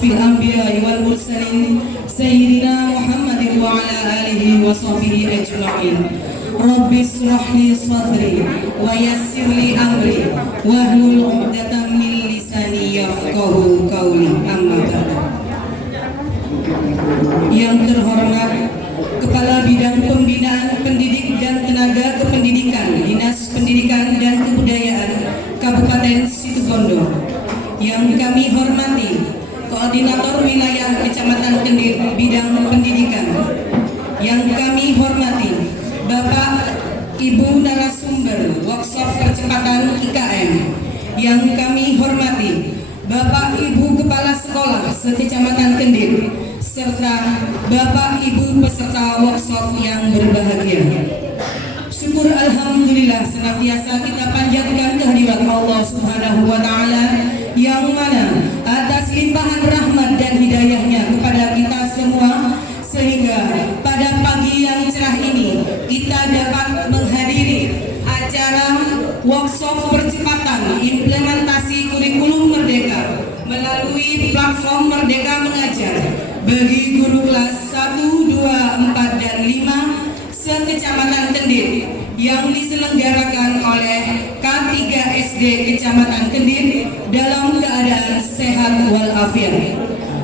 asrafil anbiya'i wal mursalin sayyidina Muhammadin wa ala alihi wa sahbihi ajma'in. Rabbi israh li sadri wa yassir li amri wahlul 'uqdatam min lisani yafqahu qawli. Amma ba'du. Yang terhormat Kepala Bidang Pembinaan Pendidik dan Tenaga Kependidikan Dinas Pendidikan dan Kebudayaan Kabupaten Situbondo, yang kami hormati Koordinator Wilayah Kecamatan Kendir Bidang Pendidikan, yang kami hormati Bapak Ibu narasumber workshop percepatan IKM, yang kami hormati Bapak Ibu Kepala Sekolah se-Kecamatan Kendir, serta Bapak Ibu peserta workshop yang berbahagia. Syukur alhamdulillah senantiasa kita panjatkan kehadirat Allah Subhanahu wa taala, yang mana atas limpahan rahmat dan hidayahnya kepada kita semua, sehingga pada pagi yang cerah ini kita dapat menghadiri acara workshop percepatan implementasi kurikulum Merdeka melalui platform Merdeka Mengajar bagi guru kelas 1, 2, 4, dan 5 se-Kecamatan Kendir, yang diselenggarakan oleh K3 SD Kecamatan Kendir dalam keadaan sehat walafiat.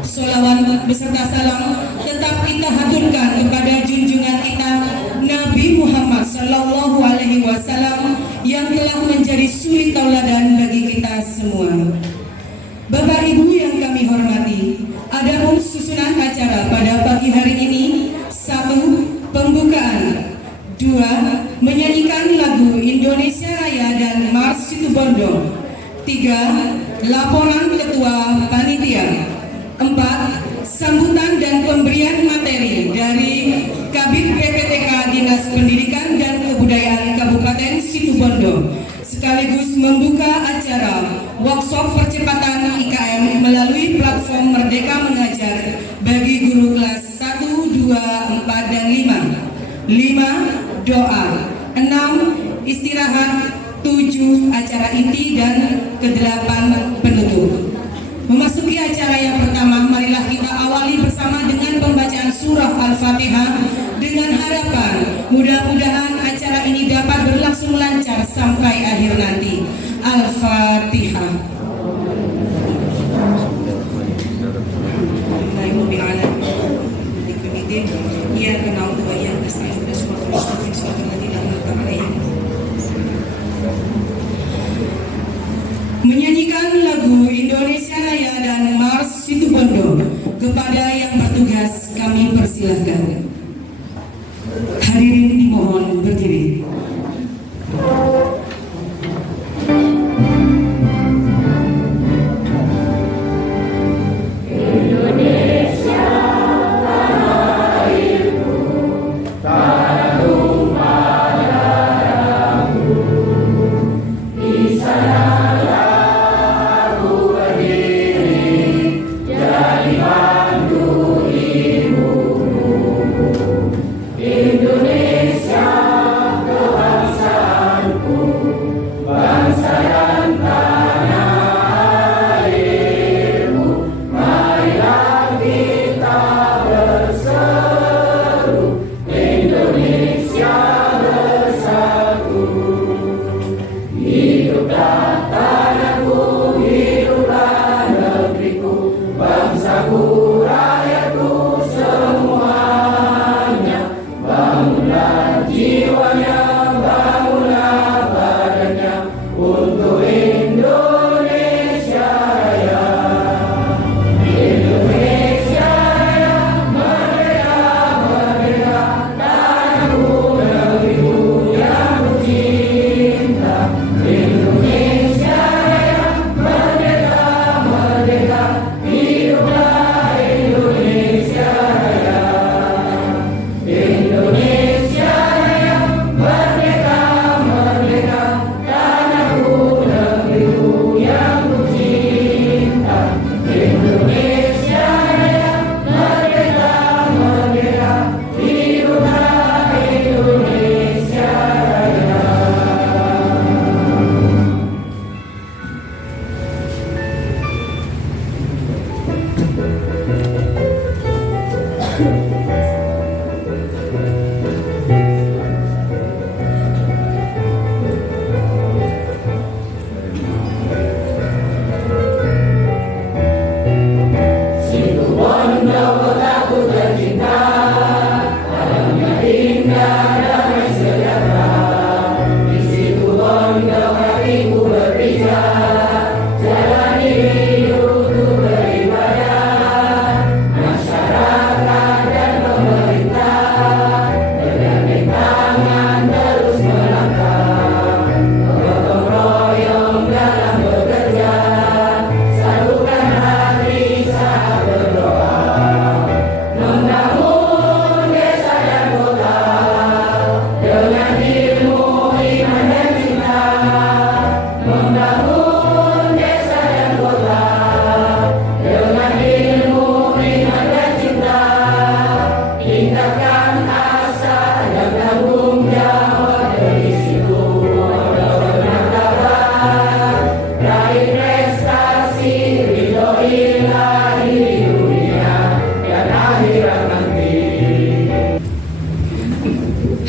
Sholawat beserta salam tetap kita haturkan kepada junjungan kita Nabi Muhammad Sallallahu Alaihi Wasallam, yang telah menjadi suri tauladan bagi kita semua. Bapak Ibu yang kami hormati, adapun susunan acara pada pagi hari ini: 1. Pembukaan, 2. Menyanyikan lagu Indonesia Raya dan Mars Situbondo, 3. Laporan Ketua Panitia, 4. Sambutan dan pemberian materi dari Kabid PPTK Dinas Pendidikan dan Kebudayaan Kabupaten Situbondo, sekaligus membuka acara workshop percepatan IKM melalui platform Merdeka Mengajar bagi guru kelas 1, 2, 4, dan 5. 5. Doa. 6. Istirahat. 7. Acara inti, dan ke-8 penutup. Memasuki acara yang pertama, marilah kita awali bersama dengan pembacaan surah Al-Fatihah, dengan harapan mudah-mudahan acara ini dapat berlangsung lancar sampai akhir nanti. Al-Fatihah. Menyanyikan lagu Indonesia Raya dan Mars Situbondo. Kepada yang bertugas kami persilahkan. Hadirin dimohon berdiri. Indonesia.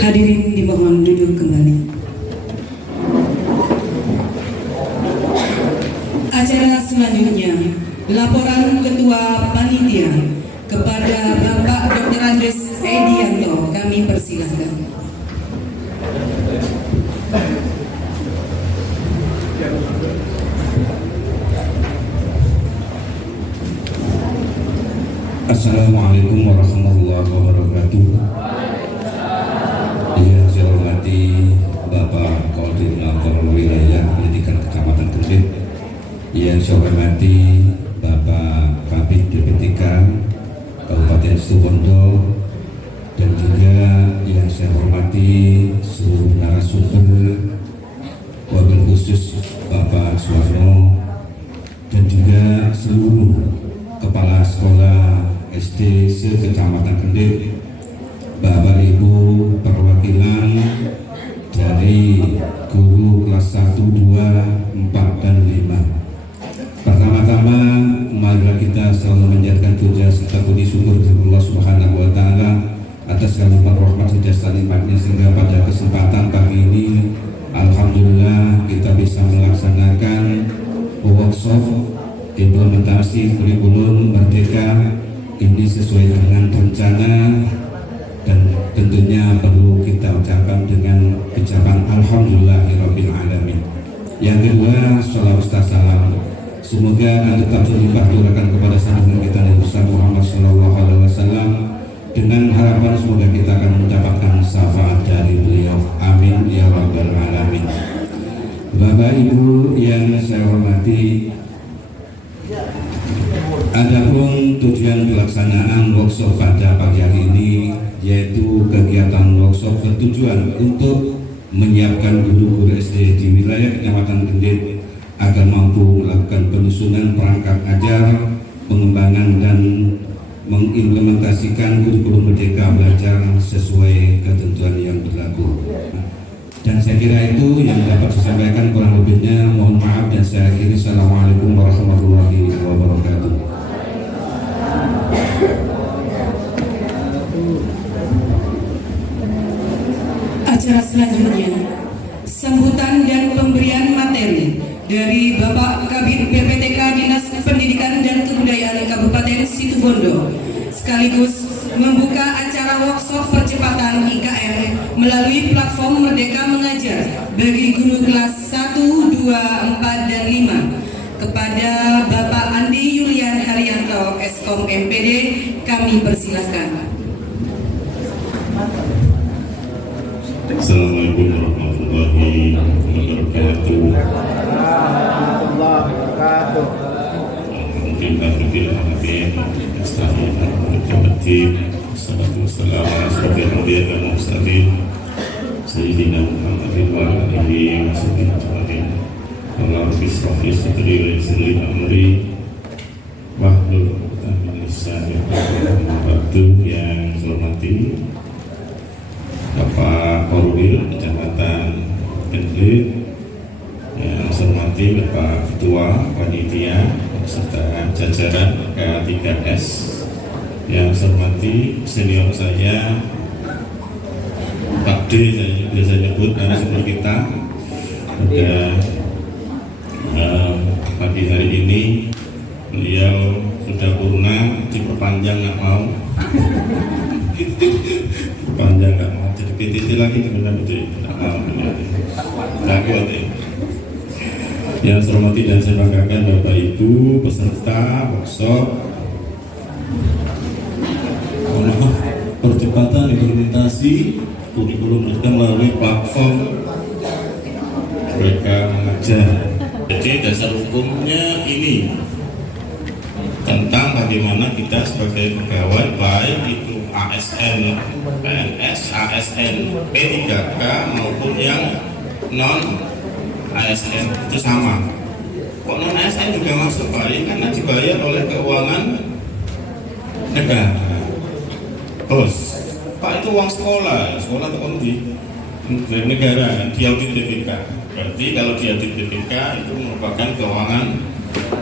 Hadirin dimohon duduk kembali. Acara selanjutnya, laporan Ketua Panitia kepada Bapak Dr. Andes Edianto, kami persilahkan. Assalamualaikum warahmatullahi wabarakatuh. Yang saya hormati Bapak Koordinator Wilayah Pendidikan Kecamatan Kendit, yang saya hormati Bapak Kabid DPTK Kabupaten Situbondo, dan juga yang saya hormati seluruh narasumber, wabil khusus Bapak Suwarno, dan juga seluruh kepala sekolah SD se-Kecamatan Kendit, Bapak Ibu perwakilan dari guru kelas 1, 2, 4, dan 5. Pertama-tama, marilah kita selalu menjadikan puja serta puji syukur kepada Allah Subhanahu wa Ta'ala atas kalimat rahmat sejasa nikmatnya, sehingga pada kesempatan pagi ini alhamdulillah kita bisa melaksanakan workshop implementasi kurikulum Merdeka ini sesuai dengan rencana, dan tentunya perlu kita ucapkan dengan ucapan alhamdulillahirabbil alamin. Yang kedua, sholawat salam semoga akan tetap terlimpah curahkan kepada sanjungan kita Nabi Muhammad SAW, dengan harapan semoga kita akan mendapatkan syafaat dari beliau. Amin ya rabbal alamin. Bapak Ibu yang saya hormati, adapun tujuan pelaksanaan workshop pada pagi hari ini, yaitu kegiatan workshop bertujuan untuk menyiapkan guru-guru SD di wilayah Kecamatan Kendit agar mampu melakukan penyusunan perangkat ajar, pengembangan dan mengimplementasikan kurikulum Merdeka Belajar sesuai ketentuan yang berlaku. Dan saya kira itu yang dapat saya sampaikan, kurang lebihnya mohon maaf dan saya akhiri. Assalamualaikum warahmatullahi wabarakatuh. Acara selanjutnya, sambutan dan pemberian materi dari Bapak Kabid PPTK Dinas Pendidikan dan Kebudayaan Kabupaten Situbondo, sekaligus membuka acara workshop percepatan IKM melalui platform Merdeka Mengajar bagi guru kelas 1, 2, 4, dan 5 kepada Bapak Andi Yulian Haryanto, Eskom MPD, kami persilahkan. Assalamualaikum warahmatullahi wabarakatuh. Sayyidina Muhammadin wa alihi wa sahbihi ajma'in. Allahumma bismillah sadri wa yassir amri wahlul 'uqdatam min lisani yafqahu. Yang saya hormati Bapak Korwil Kecamatan Kendit, yang saya hormati Bapak Ketua Panitia serta jajaran K3S, yang saya hormati senior saya Pak D, saya biasa nyebut narasumber kita pada pagi hari ini. Beliau sudah purna, diperpanjang nggak mau panjang nggak mau, jadi PTT lagi kemudian itu nggak mau, takut ya. Yang saya hormati dan saya banggakan Bapak Ibu peserta workshop percepatan implementasi kurikulum Merdeka melalui platform Merdeka Mengajar. Jadi dasar hukumnya ini tentang bagaimana kita sebagai pegawai, baik itu ASN PNS, ASN P3K maupun yang non ASN itu sama. Kok non ASN juga masuk Pak? Karena dibayar oleh keuangan negara. Terus Pak itu uang sekolah itu kan dari negara, diaudit BPK. Berarti kalau diaudit BPK itu merupakan keuangan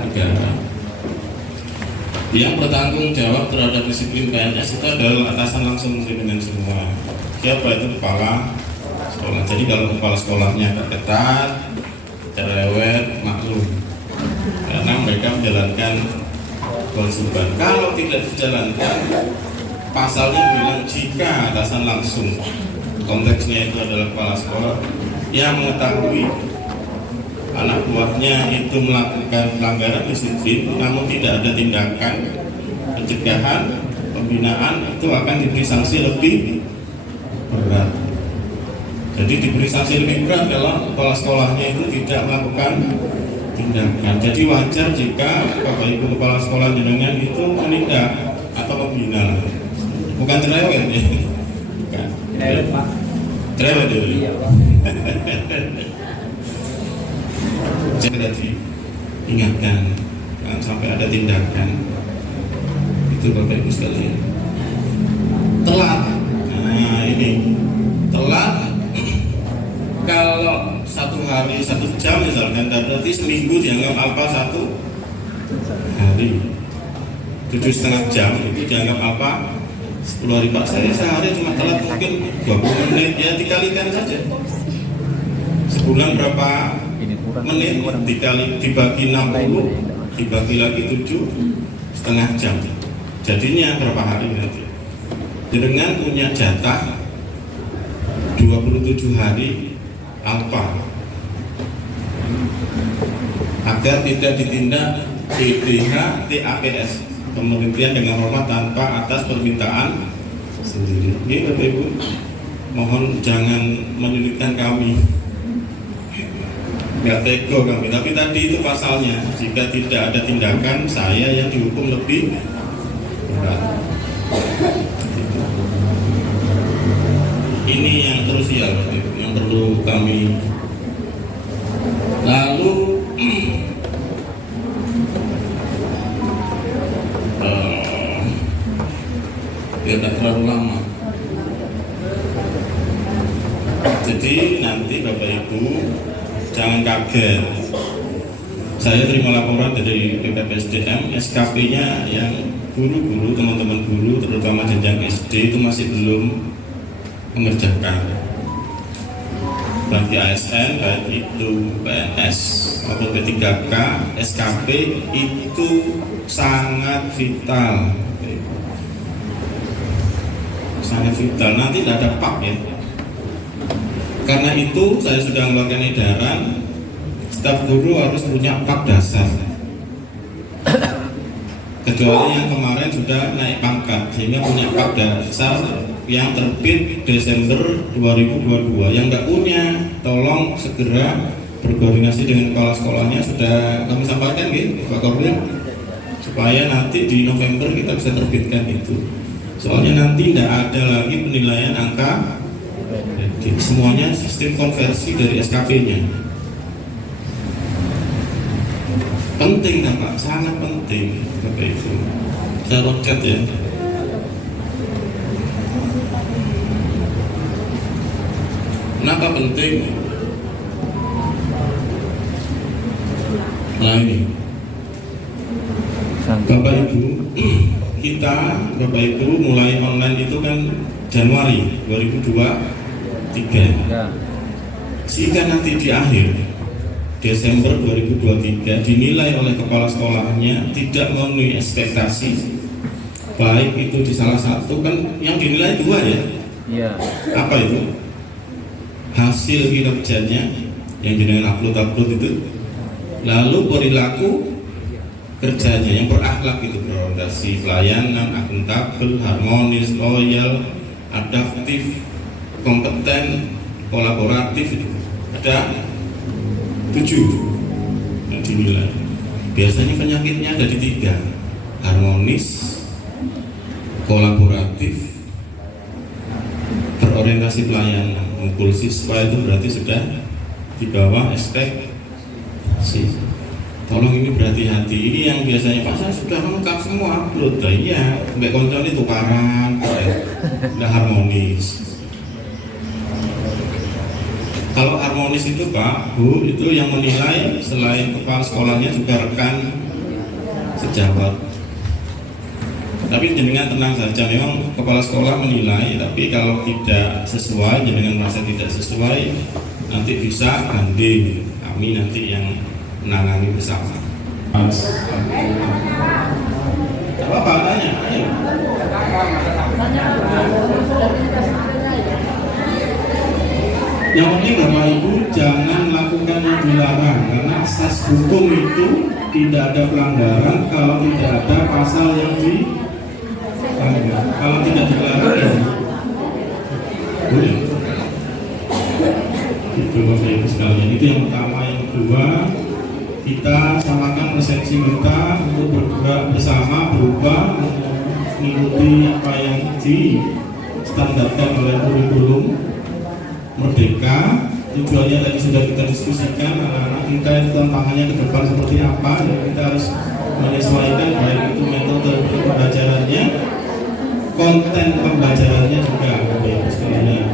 negara. Yang bertanggung jawab terhadap disiplin PNS itu adalah atasan langsung dengan semua. Siapa itu? Kepala sekolah. Jadi kalau kepala sekolahnya ketat, cerewet, maklum, karena mereka menjalankan kewajiban. Kalau tidak dijalankan, pasalnya bilang jika atasan langsung, konteksnya itu adalah kepala sekolah yang mengetahui anak buahnya itu melakukan pelanggaran disiplin namun tidak ada tindakan pencegahan, pembinaan, itu akan diberi sanksi lebih berat. Jadi diberi sanksi lebih berat kalau kepala sekolahnya itu tidak melakukan tindakan. Jadi wajar jika Bapak Ibu kepala sekolah jenengan itu menindak atau membina. Bukan cerewet ya. Bukan. Cerewet ya. Iya, Pak. Saya tadi ingatkan jangan sampai ada tindakan. Itu Bapak Ibu sekalian. Telat. Nah ini telat. Kalau 1 hari 1 jam misalkan, berarti seminggu dianggap apa 1 hari. 7,5 jam itu dianggap apa 10 hari. Pak, saya sehari cuma telat mungkin 20 menit, ya dikalikan saja. Sebulan berapa menit dibagi 60, dibagi lagi 7,5 jam. Jadinya berapa hari nanti? Dengan punya jatah 27 hari alfa agar tidak ditindak PDH TAPS, pemberhentian dengan hormat tanpa atas permintaan sendiri. Ini Bapak Ibu, mohon jangan menyulitkan kami, nggak tego kami. Tapi tadi itu pasalnya, jika tidak ada tindakan, saya yang dihukum lebih berat. Ini yang krusial yang perlu kami. Lalu tidak terlalu lama. Jadi nanti Bapak Ibu jangan kaget. Saya terima laporan dari BPPSDM, SKP-nya yang guru-guru, teman-teman guru, terutama jenjang SD itu masih belum mengerjakan. Bagi ASN, baik itu PNS maupun P3K, SKP itu sangat vital. Sangat vital. Nanti tidak ada pak ya. Karena itu saya sudah mengeluarkan edaran, staf guru harus punya pak dasar. Kecuali yang kemarin sudah naik pangkat, sehingga punya pak dasar yang terbit Desember 2022. Yang nggak punya, tolong segera berkoordinasi dengan kepala sekolahnya. Sudah kami sampaikan gitu, Pak Korwil, supaya nanti di November kita bisa terbitkan itu. Soalnya nanti tidak ada lagi penilaian angka, semuanya sistem konversi dari SKP-nya. Penting kan Pak, sangat penting Bapak Ibu. Saya loncat ya. Kenapa penting? Nah ini Bapak Ibu, kita Bapak Ibu mulai online itu kan Januari 2023. Jika nanti di akhir Desember 2023 dinilai oleh kepala sekolahnya tidak memenuhi ekspektasi, baik itu di salah satu kan yang dinilai 2 ya. Iya. Apa itu? Hasil kinerjanya yang dengan upload itu, lalu perilaku kerjanya yang berakhlak itu, berorientasi pelayanan, akuntabel, harmonis, loyal, adaptif, kompeten, kolaboratif itu ada 7 yang dinilai. Biasanya penyakitnya ada di 3, harmonis, kolaboratif, berorientasi pelayanan. Ngumpul siswa itu berarti sudah di bawah ekspektasi. Tolong ini berhati-hati. Ini yang biasanya Pak saya sudah lengkap semua upload. Iya, mbak kontrol itu tukaran. tidak harmonis. Kalau harmonis itu Pak, Bu, itu yang menilai selain kepala sekolahnya juga rekan sejawat. Tapi jenengan tenang saja, memang kepala sekolah menilai, tapi kalau tidak sesuai, jenengan merasa tidak sesuai, nanti bisa banding, kami nanti yang menangani bersama. Apa tanya? Ayo. Yang penting Bapak Ibu jangan lakukan yang dilarang, karena asas hukum itu tidak ada pelanggaran kalau tidak ada pasal yang dilanggar. Kalau tidak dilarang ya boleh. Itu Bapak Ibu sekalian. Itu yang pertama. Yang kedua, kita samakan persepsi kita untuk bergerak bersama, berubah, mengikuti apa yang distandarkan oleh kurikulum Merdeka. Tujuannya tadi sudah kita diskusikan, anak-anak kita itu tantangannya ke depan seperti apa, dan kita harus menyesuaikan baik itu metode pembelajarannya, konten pembelajarannya juga sekalian.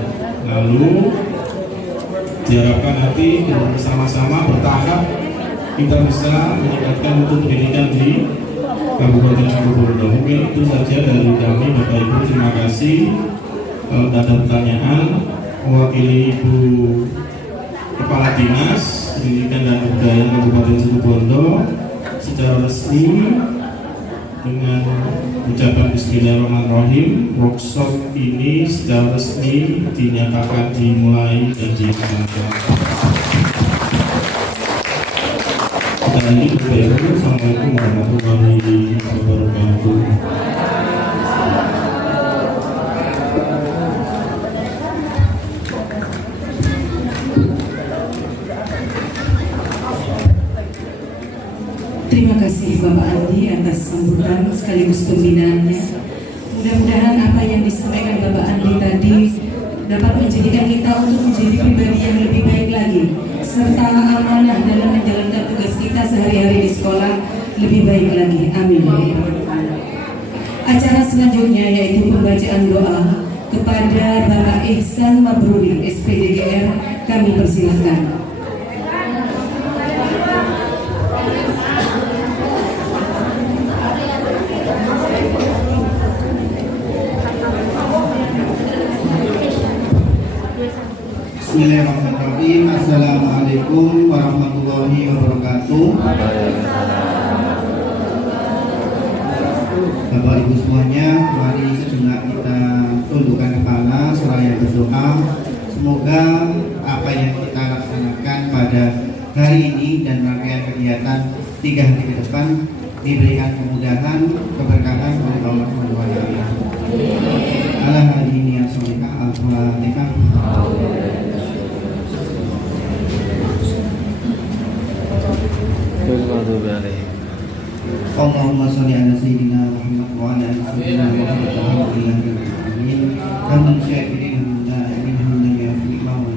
Lalu diharapkan nanti bersama-sama bertahap kita bisa meningkatkan mutu pendidikan di Kabupaten Situbondo. Mungkin itu saja dari kami, Bapak Ibu. Terima kasih. Kalau ada pertanyaan, mewakili Ibu Kepala Dinas Pendidikan dan Kebudayaan Kabupaten Situbondo secara resmi dengan ucapan Bismillahirrahmanirrahim, workshop ini secara resmi dinyatakan dimulai dan dilaksanakan. Kita lanjut ke Ibu. Assalamualaikum warahmatullahi wabarakatuh. Terima kasih Bapak Andi atas sambutan sekaligus pembinaannya. Mudah-mudahan apa yang disampaikan Bapak Andi tadi dapat menjadikan kita untuk menjadi pribadi yang lebih baik lagi, serta amanah dalam menjalankan tugas kita sehari-hari di sekolah lebih baik lagi. Amin. Acara selanjutnya yaitu pembacaan doa kepada Bapak Ihsan Mabruri, SPDGR, kami persilahkan. Bismillahirrahmanirrahim. Assalamualaikum warahmatullahi wabarakatuh. Bapak Ibu semuanya, mari sejenak kita tundukkan kepala seraya berdoa. Semoga apa yang kita laksanakan pada hari ini dan rangkaian kegiatan 3 hari ke depan diberikan kemudahan, keberkahan oleh Allah Subhanahu wa taala. Ala hadini ya sholihah al-fatihah. Allahumma sholli ala sayyidina Muhammad wa ala ali sayyidina Muhammad alhamdulillahi rabbil alamin. Hamdan syakirin hamdan hamdan ya fi ma'al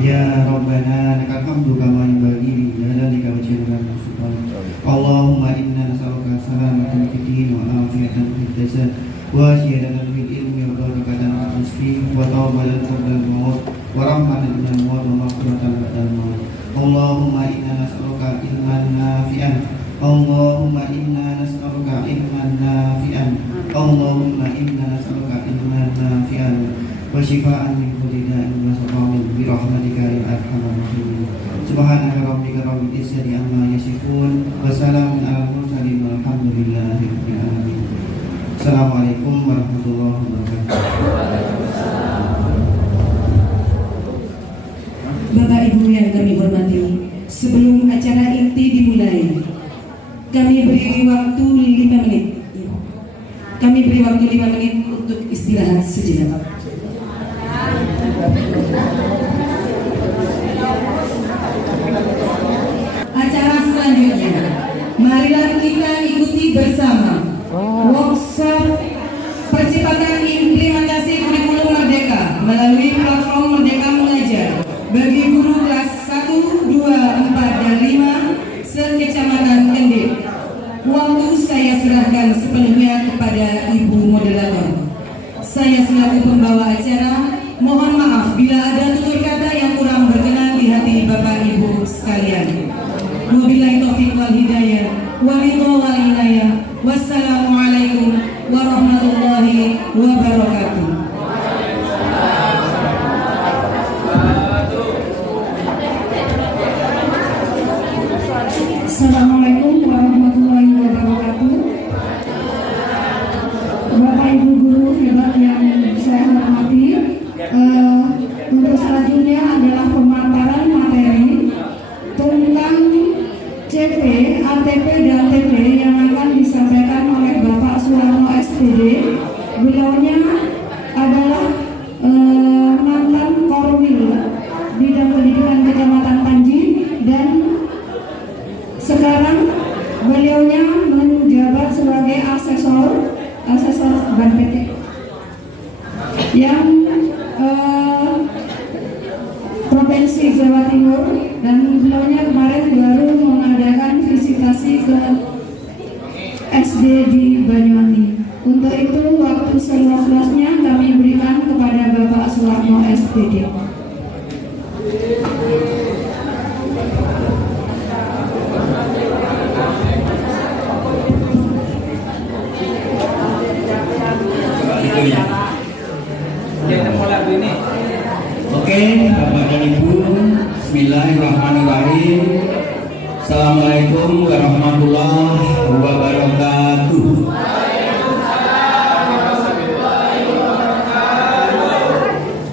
ya rabbana lakal hamdu kama yanbaghi li jalalika wa jalali subhanak. Allahumma inna nas'aluka salamatan fid din wa afiyatan fid jasad wa ziyadatan fil ilmi wa barakatan fil rizqi wa tawbatan qabla al-maut wa rahmatan minal maut wa maghfiratan ba'dal maut. Allahumma inna nas'aluka ilman nafi'an. Allahumma inna nas'aluka ilman nafi'an. Allahumma inna nas'aluka ilman nafi'an wa shifaa'an min kulli da'in wa saqamin bi rahmatika ya arhamar rahimin. Subhanaka rabbika rabbil izzati amma yasifun wa salamun alal mursalin walhamdulillahi rabbil alamin. Assalamualaikum warahmatullahi wabarakatuh. Bapak Ibu yang kami hormati, sebelum acara inti dimulai, kami beri waktu 5 menit. Kami beri waktu 5 menit untuk istirahat sejenak. Acara selanjutnya, marilah kita ikuti bersama workshop percepatan implementasi kurikulum Merdeka melalui platform Merdeka Mengajar bagi guru kelas 1, 2, 4, dan 5 se-Kecamatan Kendit. Waktu saya serahkan sepenuhnya kepada Ibu Moderator. Saya selaku pembawa acara. Mohon maaf bila ada tutur kata yang kurang berkenan di hati Bapak Ibu sekalian. Wabillahi taufiq wal hidayah. Waridho wal inayah. Wassalamualaikum warahmatullahi wabarakatuh. Assalamualaikum warahmatullahi wabarakatuh. Bapak Ibu guru hebat yang saya hormati, untuk selanjutnya adalah pemaparan materi tentang CP, ATP dan TP yang akan disampaikan oleh Bapak Suwarno SPD. Beliaunya adalah mantan Korwil Bidang Pendidikan Kecamatan Panji dan sekarang beliaunya menjabat sebagai asesor Ban PT yang Provinsi Jawa Timur, dan beliaunya kemarin baru mengadakan visitasi ke SD di Banyuwangi. Untuk itu waktu seluas-luasnya kami berikan kepada Bapak Suwarno SPD. Oke, Bapak dan Ibu, Bismillahirrahmanirrahim. Assalamualaikum warahmatullahi wabarakatuh.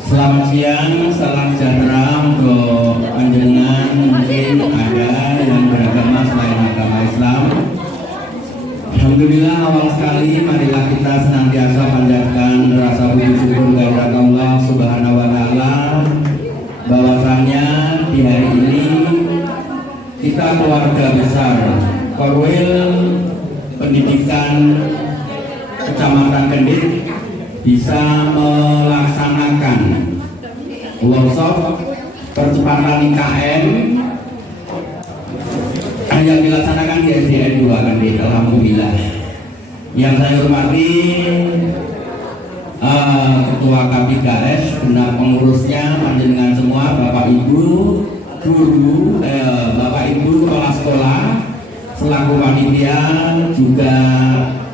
Selamat siang, salam sejahtera untuk panjenengan. Mungkin ada yang beragama selain agama Islam. Alhamdulillah, awal sekali marilah kita senantiasa panjatkan rasa puji syukur kehadirat Allah Subhanahu wa taala bahwasanya di hari ini kita keluarga besar Korwil Pendidikan Kecamatan Kendit bisa melaksanakan workshop percepatan IKN yang dilaksanakan di SDN 2 Kendit. Alhamdulillah. Yang saya hormati Ketua K3S, genap pengurusnya, panjenengan semua, Bapak Ibu guru, Bapak Ibu kepala sekolah, selaku panitia, juga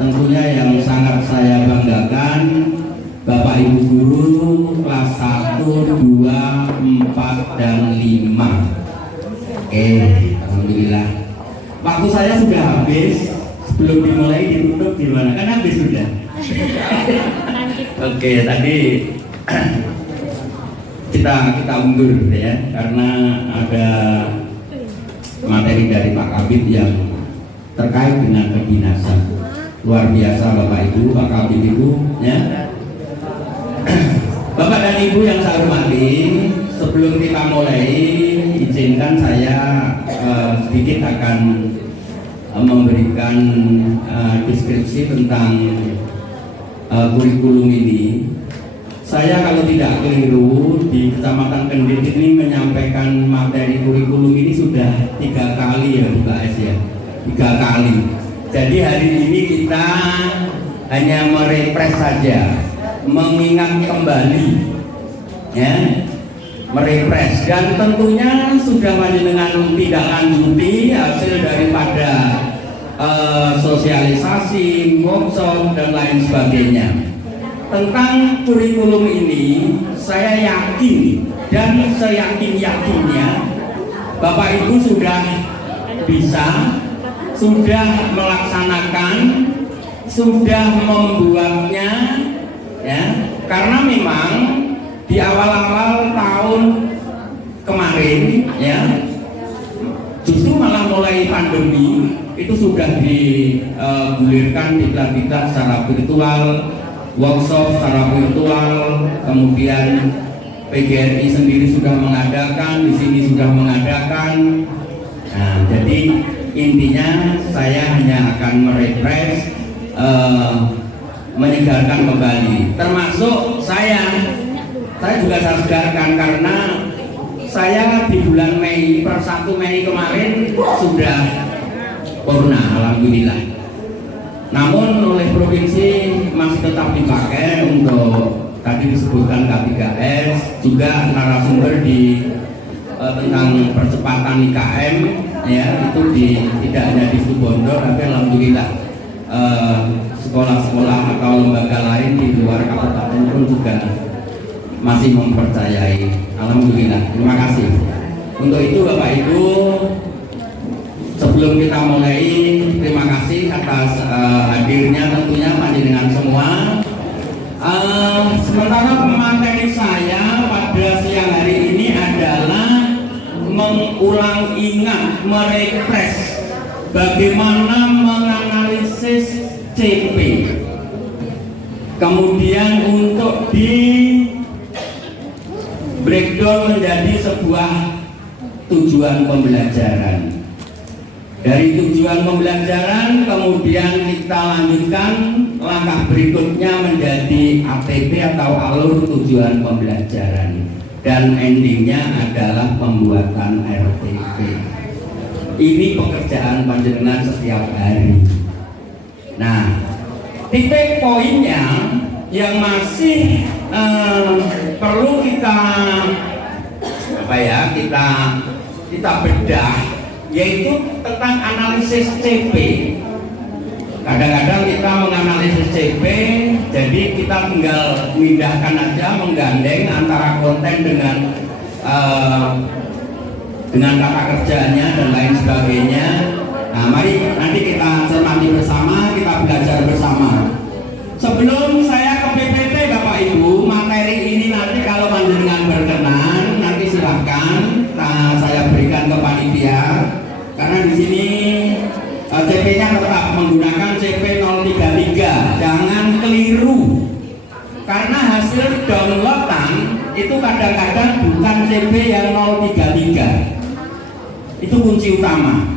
tentunya yang sangat saya banggakan Bapak Ibu guru kelas 1, 2, 4, dan 5. Alhamdulillah. Waktu saya sudah habis, sebelum dimulai ditutup gimana? Kan habis sudah. Oke, tadi kita undur ya, karena ada materi dari Pak Kabid yang terkait dengan kedinasan. Luar biasa Bapak Ibu, Pak Kabid Ibu ya. Bapak dan Ibu yang saya hormati, sebelum kita mulai, izinkan saya sedikit akan memberikan deskripsi tentang kurikulum ini. Saya kalau tidak keliru di Kecamatan Kendit ini menyampaikan materi kurikulum ini sudah 3 kali ya Bu KS ya, 3 kali. Jadi hari ini kita hanya merefresh saja, mengingat kembali ya, merefresh, dan tentunya sudah panjenengan tidak lanjuti hasil daripada sosialisasi, workshop dan lain sebagainya. Tentang kurikulum ini saya yakin dan seyakin-yakinnya Bapak Ibu sudah bisa, sudah melaksanakan, sudah membuatnya ya, karena memang di awal-awal tahun kemarin ya, justru malah mulai pandemi itu sudah digulirkan diklat-diklat secara virtual, workshop secara virtual, kemudian PGRI sendiri sudah mengadakan, di sini sudah mengadakan. Nah, jadi intinya saya hanya akan merefresh, menyegarkan kembali. Termasuk saya juga segarkan karena saya di bulan Mei, per 1 Mei kemarin sudah corona, alhamdulillah. Namun oleh provinsi masih tetap dipakai untuk tadi disebutkan K3S, juga narasumber di tentang percepatan IKM ya, itu tidak hanya di Situbondo, tapi alhamdulillah sekolah-sekolah atau lembaga lain di luar kabupaten pun juga masih mempercayai. Alhamdulillah, terima kasih. Untuk itu Bapak Ibu, sebelum kita mulai, terima kasih atas hadirnya tentunya panjenengan semua. Sementara materi saya pada siang hari ini adalah mengulang ingat, merefresh bagaimana menganalisis CP, kemudian untuk di breakdown menjadi sebuah tujuan pembelajaran. Dari tujuan pembelajaran kemudian kita lanjutkan langkah berikutnya menjadi ATP atau alur tujuan pembelajaran, dan endingnya adalah pembuatan RTP. Ini pekerjaan panjenengan setiap hari. Nah, titik poinnya yang masih perlu kita kita bedah, yaitu tentang analisis CP. Kadang-kadang kita menganalisis CP, jadi kita tinggal memindahkan aja, menggandeng antara konten dengan kata kerjanya dan lain sebagainya. Nah, mari nanti kita cermati bersama, kita belajar bersama. Sebelum saya ke PPT Bapak Ibu, materi ini nanti kalau panjenengan berkenan, nanti silahkan saya berikan ke panitia. Karena di sini CP-nya tetap menggunakan CP 033, jangan keliru. Karena hasil downloadan itu kadang-kadang bukan CP yang 033. Itu kunci utama.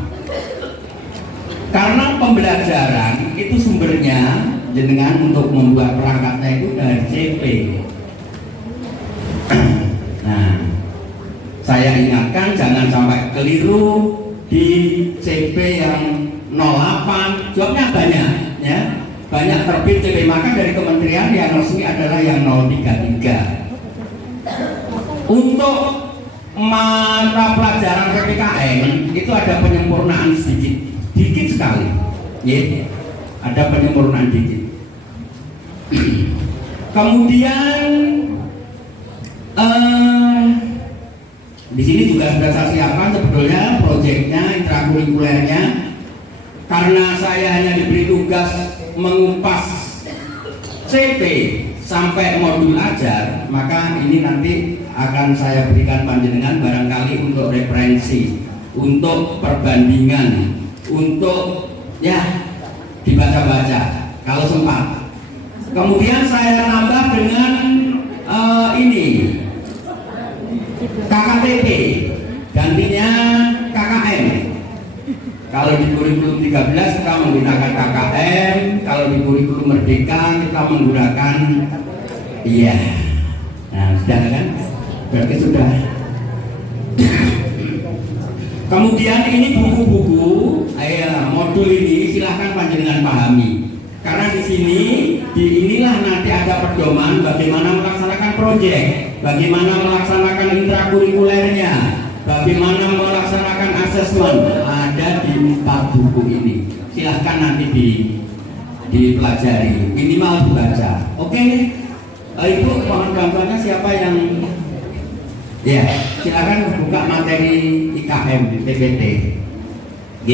Karena pembelajaran itu sumbernya jenengan untuk membuat perangkatnya itu dari CP. Nah, saya ingatkan jangan sampai keliru di CP yang 08. Jawabnya banyak ya. Banyak terbit CP, maka dari kementerian yang resmi adalah yang 033. Untuk mata pelajaran PPKN itu ada penyempurnaan sedikit sekali, ya, ada penyempurnaan dikit. Kemudian di sini juga sudah saya siapkan sebetulnya proyeknya, intrakurikulernya. Karena saya hanya diberi tugas mengupas CP sampai modul ajar, maka ini nanti akan saya berikan panjenengan barangkali untuk referensi, untuk perbandingan, untuk ya dibaca-baca kalau sempat. Kemudian saya tambah dengan ini KKTP, gantinya KKM. Kalau di kurikulum 13 kita menggunakan KKM, kalau di kurikulum Merdeka kita menggunakan iya. Nah, sudah kan? Berarti sudah. Kemudian ini buku-buku, modul ini silahkan panjenengan pahami. Karena di sini, inilah nanti ada pedoman bagaimana melaksanakan proyek, bagaimana melaksanakan intrakurikulernya, bagaimana melaksanakan asesmen. Ada di 4 buku ini. Silahkan nanti dipelajari, minimal dibaca. Oke? Ibu mohon bantuannya siapa yang ya, silakan buka materi IKM di PPT. G.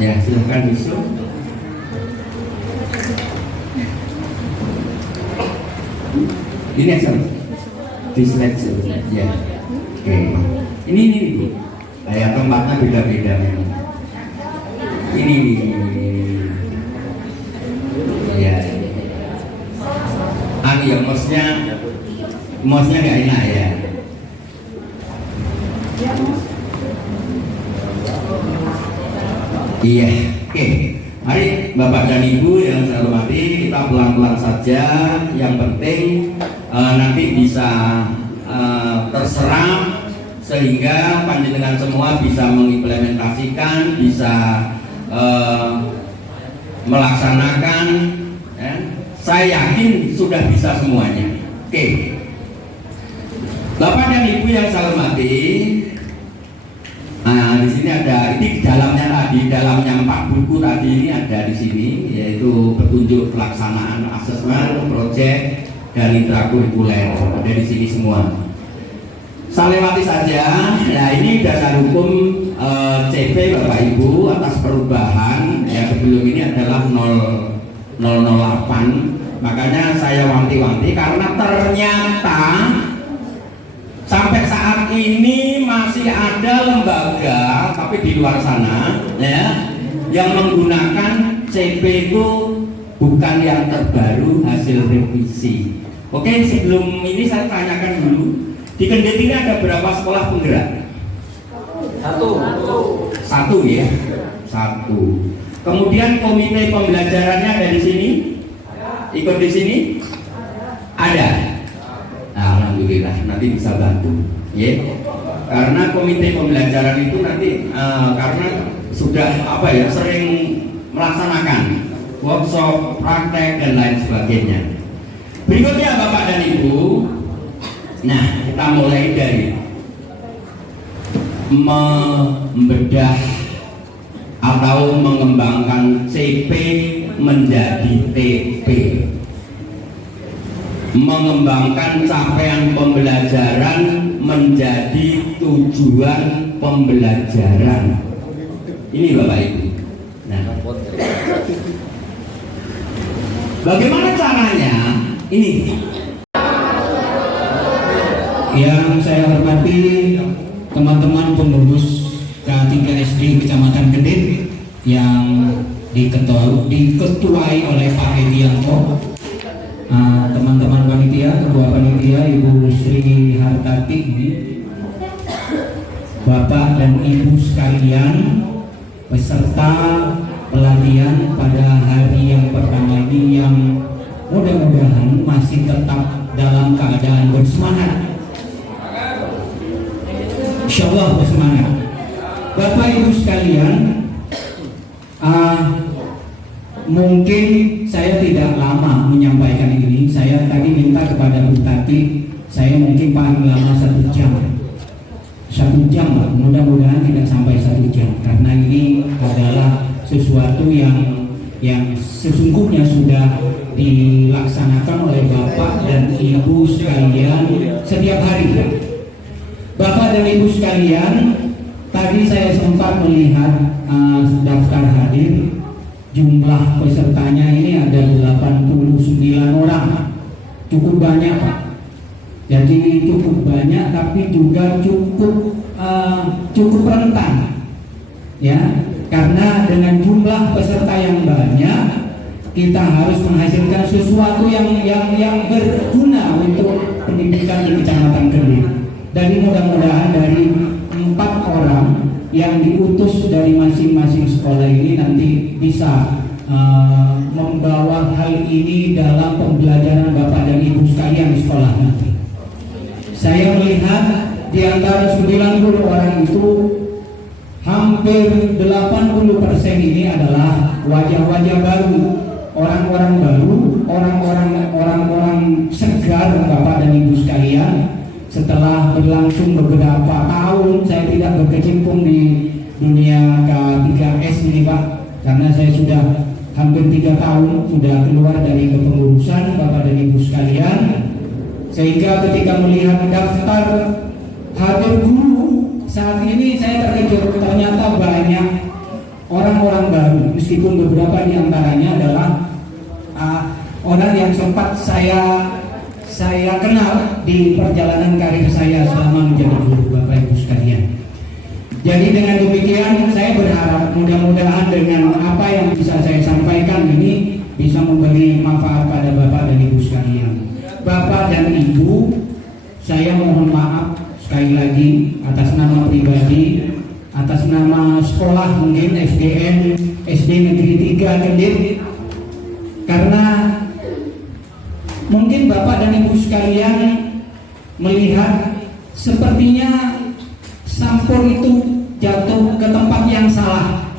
Ya, silakan besok. Ini asal di slide ya. Oke. Ini Bu. Kayak tempatnya beda-beda memang. Ini. Ya. Ya, mouse-nya nggak enak ya. Iya, oke. Mari Bapak dan Ibu yang saya hormati, kita pelan-pelan saja. Yang penting nanti bisa terserap sehingga panjenengan semua bisa mengimplementasikan, bisa melaksanakan, ya, saya yakin sudah bisa semuanya. Oke, Bapak dan Ibu yang saya hormati, nah di sini ada, ini di dalamnya 4 buku tadi ini ada di sini, yaitu petunjuk pelaksanaan asesmen, proyek, dan intrakurikuler, ada di sini semua. Saya lewati saja. Nah, ini dasar hukum CP Bapak Ibu atas perubahan yang sebelum ini adalah 008. Makanya saya wanti-wanti karena ternyata sampai saat ini masih ada lembaga tapi di luar sana, ya, yang menggunakan CP itu bukan yang terbaru hasil revisi. Oke, sebelum ini saya tanyakan dulu, di Kendet ini ada berapa sekolah penggerak? Satu ya, satu. Kemudian komite pembelajarannya ada di sini, ikut di sini, ada. Alhamdulillah, nanti bisa bantu, ya. Karena komite pembelajaran itu nanti karena sudah sering melaksanakan workshop, praktek dan lain sebagainya. Berikutnya Bapak dan Ibu, nah kita mulai dari membedah atau mengembangkan CP menjadi TP, mengembangkan capaian pembelajaran menjadi tujuan pembelajaran. Ini Bapak Ibu. Nah, bagaimana caranya? Ini yang saya hormati teman-teman pengurus K3 SD Kecamatan Kendet yang diketuai oleh Pak Edianto, teman-teman panitia, ketua panitia Ibu Sri Hartati ini, Bapak dan Ibu sekalian, peserta pelatihan pada hari yang pertama ini yang mudah-mudahan masih tetap dalam keadaan bersemangat. Insya Allah bersemangat. Bapak Ibu sekalian, mungkin saya tidak lama menyampaikan ini. Saya tadi minta kepada Bu Tati, saya mungkin paling lama 1 jam. 1 jam Pak, mudah-mudahan tidak sampai 1 jam. Karena ini adalah sesuatu yang sesungguhnya sudah dilaksanakan oleh Bapak dan Ibu sekalian setiap hari. Bapak dan Ibu sekalian, tadi saya sempat melihat daftar hadir. Jumlah pesertanya ini ada 89 orang. Cukup banyak Pak. Jadi cukup banyak tapi juga cukup rentan. Ya, karena dengan jumlah peserta yang banyak, kita harus menghasilkan sesuatu yang berguna untuk pendidikan di Kecamatan Kendet. Dan mudah-mudahan dari 4 orang yang diutus dari masing-masing sekolah ini nanti bisa membawa hal ini dalam pembelajaran Bapak dan Ibu sekalian di sekolah nanti. Saya melihat di antara 90 orang itu hampir 80% ini adalah wajah-wajah baru, orang-orang baru, orang-orang segar Bapak dan Ibu sekalian. Setelah berlangsung beberapa tahun saya tidak berkecimpung di dunia K3S ini Pak, karena saya sudah hampir 3 tahun sudah keluar dari kepengurusan Bapak dan Ibu sekalian, sehingga ketika melihat daftar hadir guru saat ini saya terkejut, ternyata banyak orang-orang baru, meskipun beberapa di antaranya adalah orang yang sempat saya kenal di perjalanan karir saya selama menjadi guru Bapak Ibu sekalian. Jadi dengan demikian saya berharap mudah-mudahan dengan apa yang bisa saya sampaikan ini bisa memberi manfaat pada Bapak dan Ibu sekalian. Bapak dan Ibu, saya mohon maaf sekali lagi atas nama pribadi, atas nama sekolah mungkin SDN SD Negeri 3 Kendet, karena mungkin Bapak dan Ibu sekalian melihat sepertinya sampur itu jatuh ke tempat yang salah.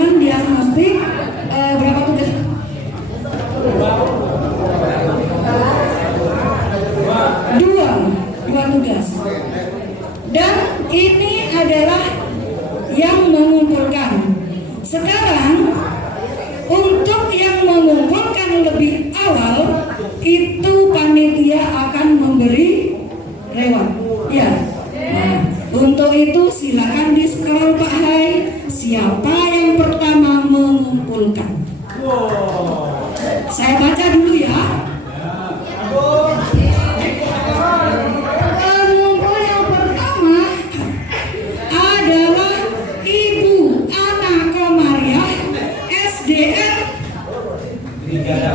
dengan diagnostik berapa tugas? Dua tugas. Dan ini adalah yang mengumpulkan. Sekarang untuk yang mengumpulkan lebih awal itu panitia akan memberi reward. Ya. Nah, untuk itu silakan di scroll Pak Hai. Siapa yang pertama mengumpulkan? Saya baca dulu ya. Pengumpul yang pertama adalah Ibu Ana Komariah, SDN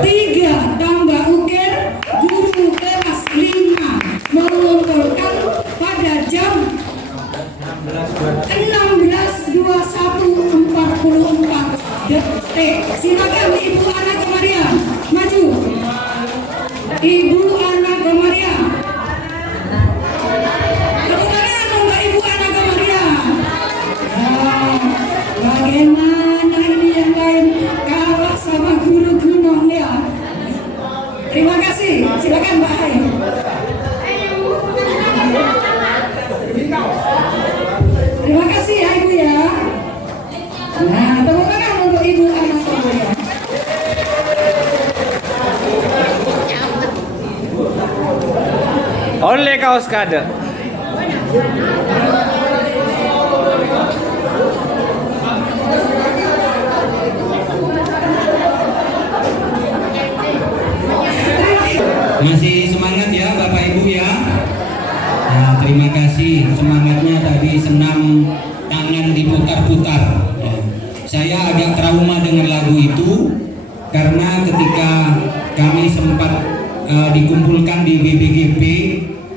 3 Tambah Ukir, guru kelas 5, mengumpulkan pada jam 16:21:44 detik. Silakan Ibu Ana Komariah maju. Ibu Ana Komariah. Tepuk tangan untuk Ibu Ana Komariah. Bagaimana ini yang lain kalah sama guru gunung ya? Terima kasih. Silakan Mbak Hai. Terima kasih ya Ibu ya. Nah, tepuk tangan untuk Ibu Ana Komariah. Oleh kaos kada. Masih semangat ya Bapak Ibu ya. Nah, terima kasih semangatnya tadi, senam tangan diputar-putar. Ya. Saya agak trauma dengan lagu itu karena ketika kami sempat dikumpulkan di BBGP,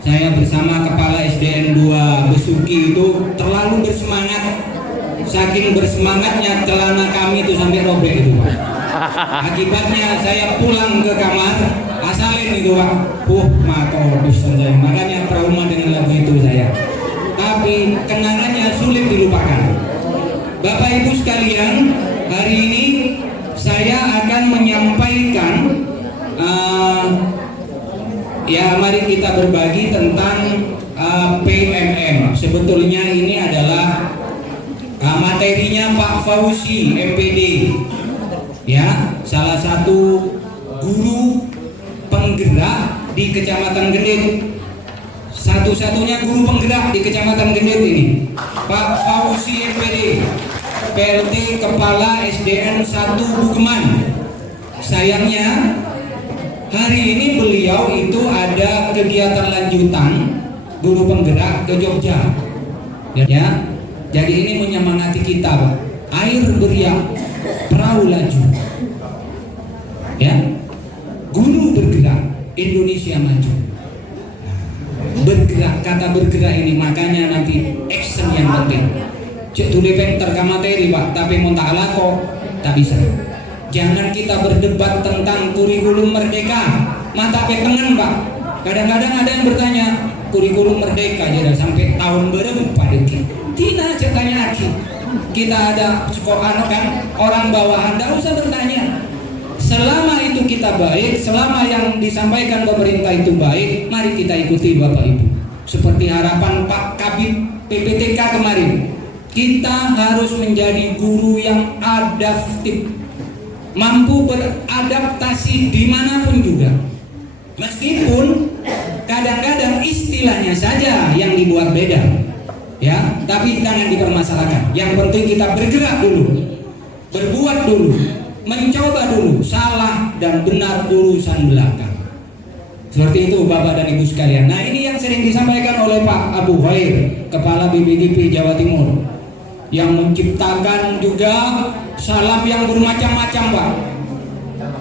saya bersama Kepala SDN 2 Besuki itu terlalu bersemangat. Saking bersemangatnya celana kami itu sampai robek itu. Akibatnya saya pulang ke kamar, asalin itu Pak. Makodus saya. Makanya trauma dengan lagu itu saya. Tapi kenangannya sulit dilupakan. Bapak Ibu sekalian, hari ini saya akan menyampaikan ya mari kita berbagi tentang PMM. Sebetulnya ini adalah materinya Pak Fauzi MPD, ya, salah satu guru penggerak di Kecamatan Gendit, satu-satunya guru penggerak di Kecamatan Gendit ini, Pak Fauzi MPD, PLT Kepala SDN 1 Bukeman. Sayangnya hari ini beliau itu ada kegiatan lanjutan guru penggerak ke Jogja, ya. Jadi ini menyemangati kita, Pak. Air beriak, perahu laju, ya. Guru bergerak, Indonesia maju. Bergerak, kata bergerak ini makanya nanti action yang penting. Cek tuh penter kamateri Pak, tapi mau tak alako tak bisa. Jangan kita berdebat tentang kurikulum merdeka, mata petengan Pak. Kadang-kadang ada yang bertanya kurikulum merdeka jadi sampai tahun berapa Deki? Tidak ceritanya lagi. Kita ada sekolah kan orang bawahan, tidak usah bertanya. Selama itu kita baik, selama yang disampaikan pemerintah itu baik, mari kita ikuti Bapak Ibu. Seperti harapan Pak Kabid PPTK kemarin, kita harus menjadi guru yang adaptif, mampu beradaptasi dimanapun juga. Meskipun kadang-kadang istilahnya saja yang dibuat beda, ya, tapi jangan dipermasalahkan. Yang penting kita bergerak dulu, berbuat dulu, mencoba dulu, salah dan benar urusan belakang. Seperti itu Bapak dan Ibu sekalian. Nah, ini yang sering disampaikan oleh Pak Abu Khair, Kepala BPGP Jawa Timur, yang menciptakan juga salam yang bermacam-macam Pak.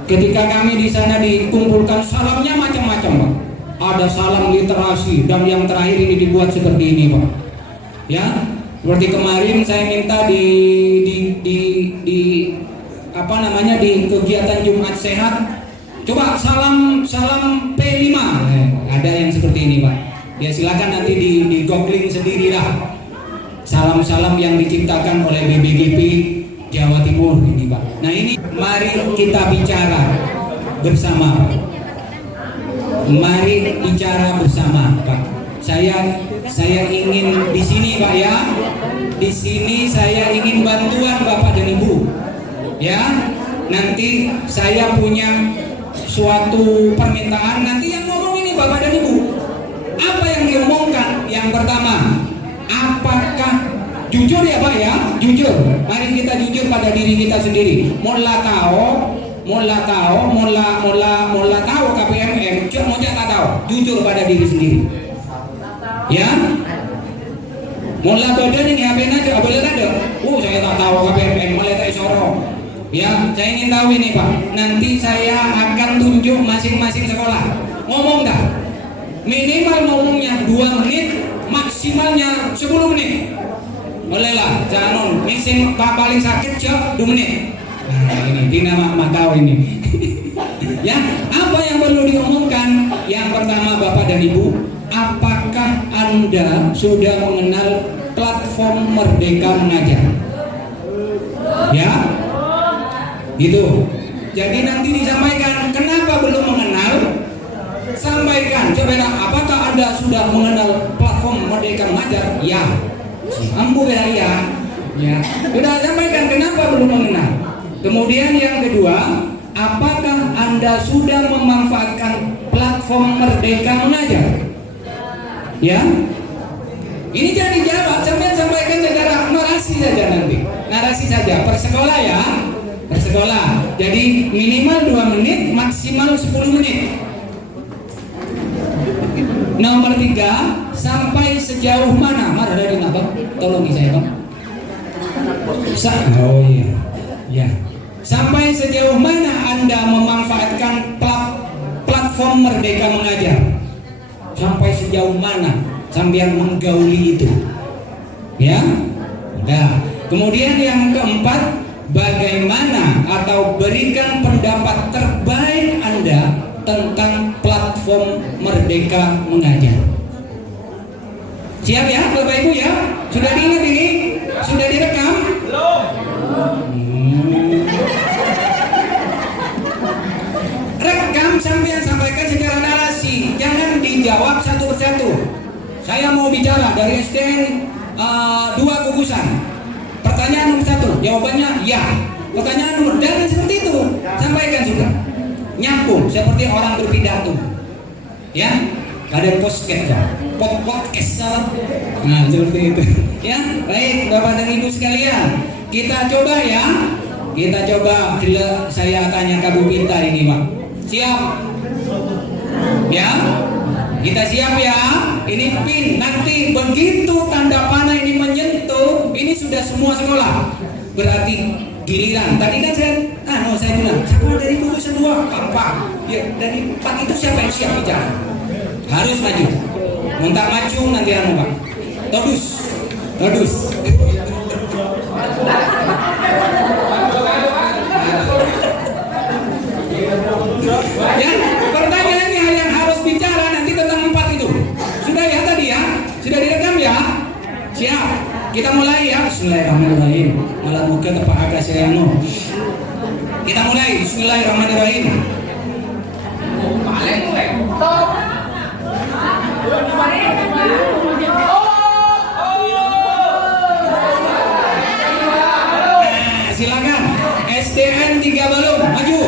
Ketika kami di sana dikumpulkan salamnya macam-macam Pak. Ada salam literasi dan yang terakhir ini dibuat seperti ini Pak. Ya, seperti kemarin saya minta di kegiatan Jumat Sehat, coba salam P5. Ada yang seperti ini Pak. Ya silakan nanti di googling sendirilah. Salam-salam yang diciptakan oleh BBGP Jawa Timur ini Pak. Nah ini mari kita bicara bersama Pak. Mari bicara bersama Pak. Saya ingin di sini Pak ya. Di sini saya ingin bantuan Bapak dan Ibu. Ya. Nanti saya punya suatu permintaan, nanti yang ngomong ini Bapak dan Ibu. Apa yang diomongkan? Yang pertama, apakah jujur ya Pak ya? Jujur. Mari kita jujur pada diri kita sendiri. Mola tahu KPMN, cuma tak tahu. Jujur pada diri sendiri. Ya. Mola badan ini HP aja, boleh ada. Saya tak tahu KPMN, mulai tak isoro. Ya, saya ingin tahu ini Pak. Nanti saya akan tunjuk masing-masing sekolah. Ngomong tak? Minimal ngomongnya 2 menit, maksimalnya 10 menit. Bolehlah, jangan mixing paling sakit cok 2 menit. Nah, ini Dina mak tahu ini. Ya, apa yang perlu diomongkan? Yang pertama Bapak dan Ibu, apakah Anda sudah mengenal platform Merdeka Mengajar? Ya, gitu. Jadi nanti disampaikan kenapa belum mengenal, sampaikan. Coba apakah Anda sudah mengenal platform Merdeka Mengajar? Ya, ambu ya. Ya, sudah sampaikan kenapa belum mengenal. Kemudian yang kedua, apakah Anda sudah memanfaatkan platform Merdeka Mengajar? Ya, ini jangan dijawab, sampai sampaikan secara narasi saja nanti, narasi saja per sekolah ya, per sekolah. Jadi minimal 2 menit, maksimal 10 menit. Nomor 3, sampai sejauh mana? Marah dari apa? Tolong saya Bang. Oh iya, ya. Sampai sejauh mana Anda memanfaatkan platform Merdeka Mengajar? Sampai sejauh mana sambil menggauli itu? Ya, udah. Kemudian yang keempat, bagaimana atau berikan pendapat terbaik Anda tentang platform Merdeka Mengajar. Siap ya Bapak Ibu ya? Sudah diingat ini? Sudah direkam? Belum. Rekam sambil sampaikan secara narasi, jangan dijawab satu persatu. Saya mau bicara dari SDN 2 Kukusan. Pertanyaan nomor 1, jawabannya ya. Pertanyaan nomor, jangan seperti itu. Sampaikan sudah. Nyambung seperti orang berpidato. Ya, ada podcast ya. Podcast. Nah, seperti itu. Ya, baik Bapak dan Ibu sekalian. Kita coba ya. Kita coba saya tanya Kabu Pintar ini, Pak. Siap? Ya. Kita siap ya. Ini pin, nanti begitu tanda panah ini menyentuh, ini sudah semua sekolah. Berarti giliran. Tadi kan saya bilang, siapa dari Kukusan 2? Pak. Ya, dari 4 itu siapa yang siap bicara? Harus maju. Mentak maju nanti Pak. Todus. Ya, pertanyaannya yang harus bicara nanti tentang 4 itu. Sudah ya tadi ya? Sudah direkam ya? Siap. Kita mulai ya. Bismillahirrahmanirrahim. Malah buka tepak agak sayangmu. Kita mulai. Bismillahirrahmanirrahim. Silakan. SDN 3 Balung, maju.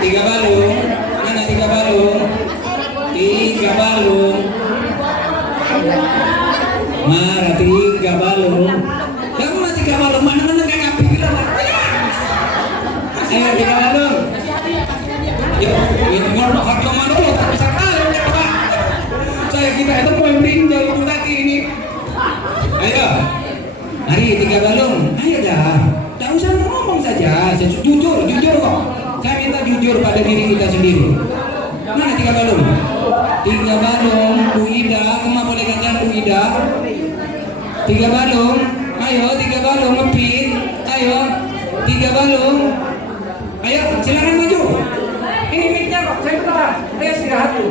Tiga balung, mana 3 balung? 3 balung. Mana 3 balung? Kamu mana 3 balung? Mana kayak api? Ayo 3 balung. Yuk, ini ngomong hak mana tuh? Bisa kali ya Pak. Saya kita itu pemimpin dari Bupati ini. Ayo, mari 3 balung. Ayo dah. Tak usah ngomong saja. Jujur kok. Saya minta jujur pada diri kita sendiri. Mana 3 balung? 3 balung, Bu Ida, kemana boleh ganjar Bu Ida? 3 balung, ayo 3 balung ngepin, ayo 3 balung, ayo silakan maju. Ini mic-nya kok, saya betul. Ayo istirahat tuh.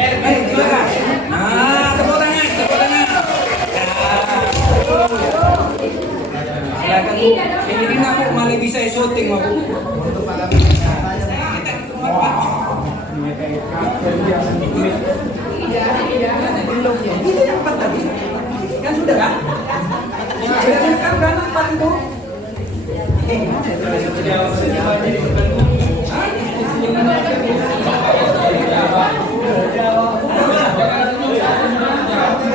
Silakan. Nah, tepuk tangan, tepuk tangan. Silakan Bu. Ini nggak Bu, malah bisa syuting Bu. Kan sudah kan? Kan empat itu.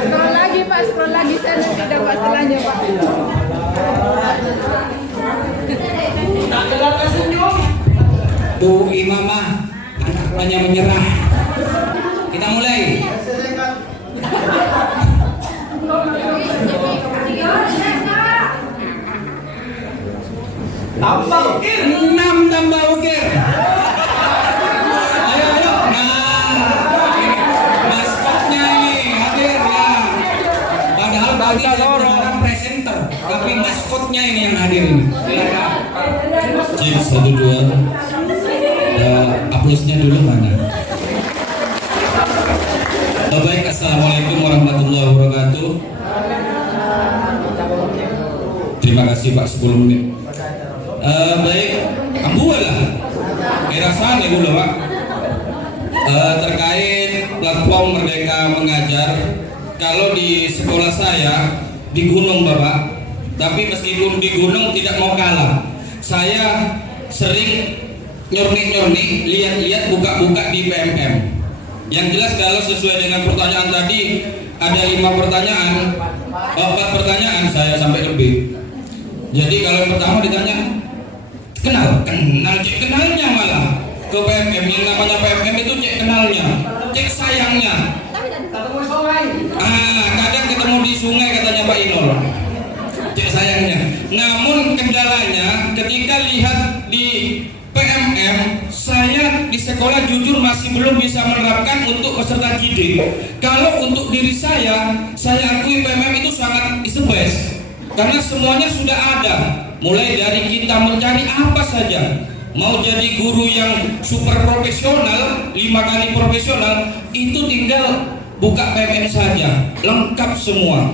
Scroll lagi Pak, scroll lagi saya tidak dapat setelahnya Pak. Bu Imamah, anak banyak menyerah. Kita mulai. Tambah ukir. 6 tambah ukir. Ayo, ayo. Nah, maskotnya ini hadir ya. Padahal bagi seorang presenter, tapi maskotnya ini yang hadir ini. Silakan. Cek 1 2. Aplusnya dulu mana? Baik, assalamualaikum warahmatullahi wabarakatuh. Terima kasih Pak 10 menit. Baik, ambulah. Kirasan ya dulu Pak. Terkait platform Merdeka Mengajar, kalau di sekolah saya di gunung Bapak, tapi meskipun di gunung tidak mau kalah. Saya sering nyorni-nyorni, lihat-lihat, buka-buka di PMM. Yang jelas kalau sesuai dengan pertanyaan tadi ada 5 pertanyaan, 4 pertanyaan saya sampai lebih. Jadi kalau yang pertama ditanya kenal cek kenalnya malah ke PMM, yang namanya PMM itu cek kenalnya, cek sayangnya. Kadang ketemu di sungai katanya Pak Inul, cek sayangnya. Namun kendalanya ketika lihat di PMM, saya di sekolah jujur masih belum bisa menerapkan untuk peserta didik. Kalau untuk diri saya akui PMM itu sangat is the best, karena semuanya sudah ada. Mulai dari kita mencari apa saja, mau jadi guru yang super profesional, 5 kali profesional, itu tinggal buka PMM saja, lengkap semua.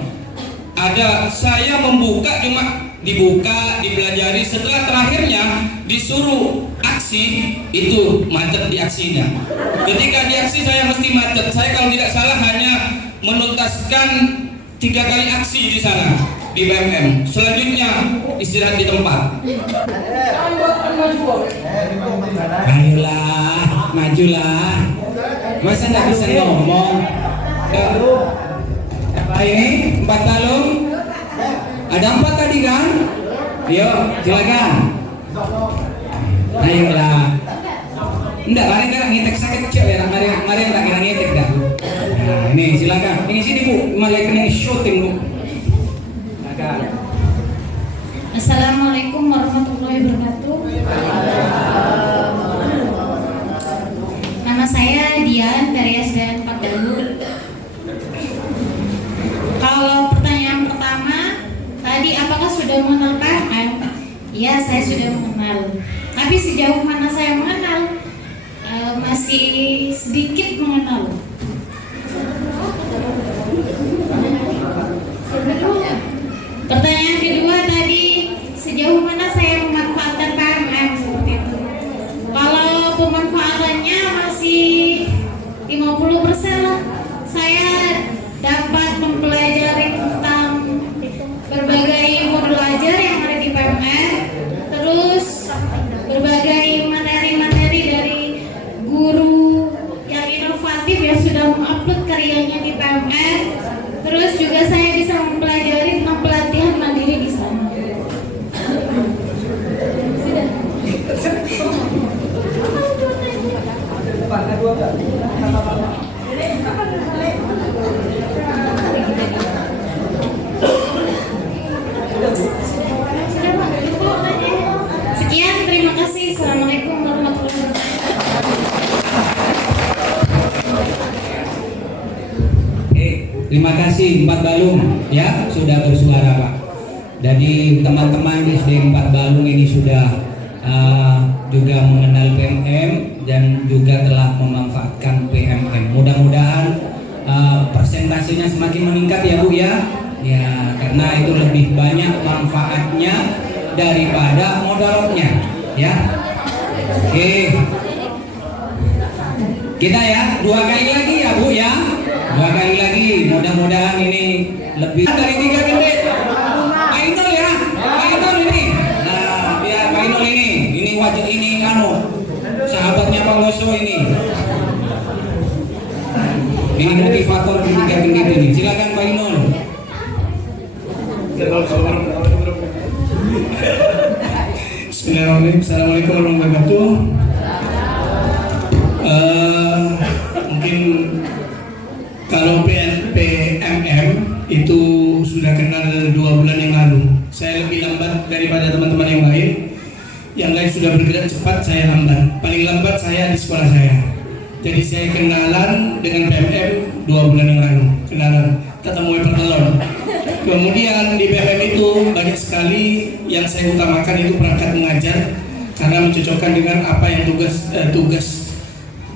Ada saya membuka cuma dibuka, dipelajari, setelah terakhirnya disuruh aksi, itu macet di aksinya. Ketika di aksi saya mesti macet. Saya kalau tidak salah hanya menuntaskan 3 kali aksi di sana di PMM. Selanjutnya istirahat di tempat. Ayolah, majulah. Masa nggak bisa ngomong? Apa ini? 4 kalung? Ada 4 tadi kan? Yuk, silakan. Ayolah. Enggak, mari enggak ngitek sakit kecil ya. Mari enggak kira ngitek dah. Nah, ini silakan. Ini sini Bu, mulai kena syuting Bu. Silakan. Assalamualaikum warahmatullahi wabarakatuh. Nama saya Dian dari SDN 4 Dalur. Kalau pertanyaan pertama tadi, apakah sudah mengenal PMM? Iya, saya sudah mengenal. Tapi sejauh mana saya mengenal, masih sedikit mengenal. Pertanyaan kedua tadi, sejauh mana saya memanfaatkan PMM seperti itu. Kalau pemanfaatannya masih 50% lah. Saya dapat mempelajari tentang berbagai modul ajar yang ada di PMM, terus berbagai materi-materi dari guru yang inovatif yang sudah mengupload karyanya di PMM. Terus juga saya bisa mempelajari tentang pelatihan mandiri di sana. Sekian, terima kasih. Assalamualaikum warahmatullahi wabarakatuh. Terima kasih 4 Balung ya sudah bersuara Pak. Jadi teman-teman di SD 4 Balung ini sudah juga mengenal PMM. dan juga telah memanfaatkan PMM. Mudah-mudahan persentasenya semakin meningkat ya Bu ya. Ya, karena itu lebih banyak manfaatnya daripada mudaratnya ya. Oke. Kita ya 2 kali lagi ya Bu ya. 2 kali lagi. Mudah-mudahan ini lebih dari 3 kali. Pak Inul ya. Pak Inul ini. Nah, biar Pak Inul ini wajib ini sahabatnya Pak Loso ini. Ini motivator di 3 kendit ini. Silakan Pak Inul. Bismillahirrahmanirrahim. Assalamualaikum warahmatullahi wabarakatuh. Mungkin kalau PMM itu sudah kenal 2 bulan yang lalu. Saya lebih lambat daripada teman-teman yang lain. Yang lain sudah bergerak cepat, saya lambat. Paling lambat saya di sekolah saya. Jadi saya kenalan dengan PMM 2 bulan yang lalu. Kenalan, ketemu pertelon. Kemudian di PMM itu banyak sekali yang saya utamakan itu perangkat mengajar karena mencocokkan dengan apa yang tugas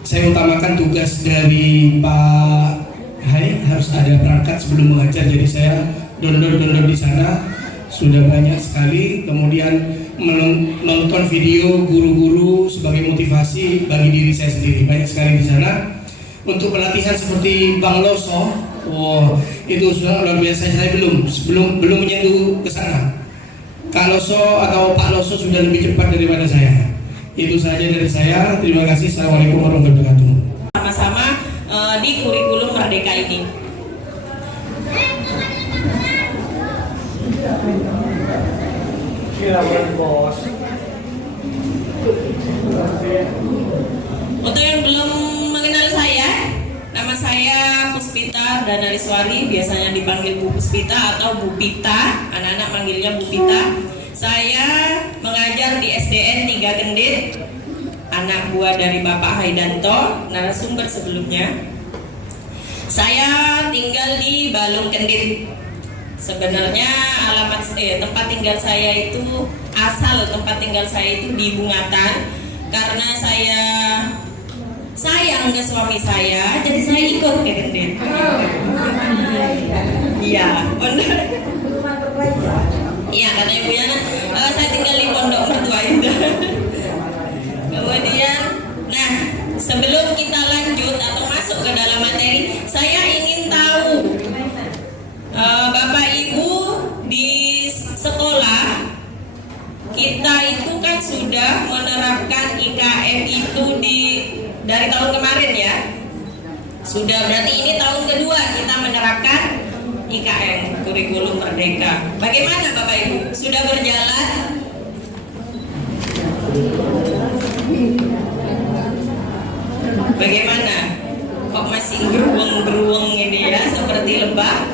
saya utamakan tugas dari Pak Hai harus ada perangkat sebelum mengajar, jadi saya download di sana sudah banyak sekali. Kemudian menonton video guru-guru sebagai motivasi bagi diri saya sendiri, banyak sekali di sana. Untuk pelatihan seperti Bang Loso, itu sudah luar biasa. Saya belum menyentuh ke sana. Kak Loso atau Pak Loso sudah lebih cepat daripada saya. Itu saja dari saya. Terima kasih. Assalamualaikum warahmatullahi wabarakatuh. Sama-sama di kurikulum Merdeka ini. Untuk yang belum mengenal saya, nama saya Puspita Danariswari, biasanya dipanggil Bu Puspita atau Bu Pita, anak-anak manggilnya Bu Pita. Saya mengajar di SDN 3 Kendit, anak buah dari Bapak Haidanto, narasumber sebelumnya. Saya tinggal di Balung Kendit. Sebenarnya tempat tinggal saya itu, asal tempat tinggal saya itu di Bungatan. Karena saya sayang ke suami saya, jadi saya ikut ke Kendit. Iya, benar. Iya, kata Ibu Yana, saya tinggal di Pondok Mertua Indah. Kemudian, nah, sebelum kita lanjut atau masuk ke dalam materi, saya ingin tahu Bapak Ibu di sekolah kita itu kan sudah menerapkan IKM itu dari tahun kemarin ya. Sudah, berarti ini tahun kedua kita menerapkan IKM, kurikulum Merdeka. Bagaimana Bapak Ibu? Sudah berjalan? Bagaimana? Kok masih beruang-beruang ini ya, seperti lebah?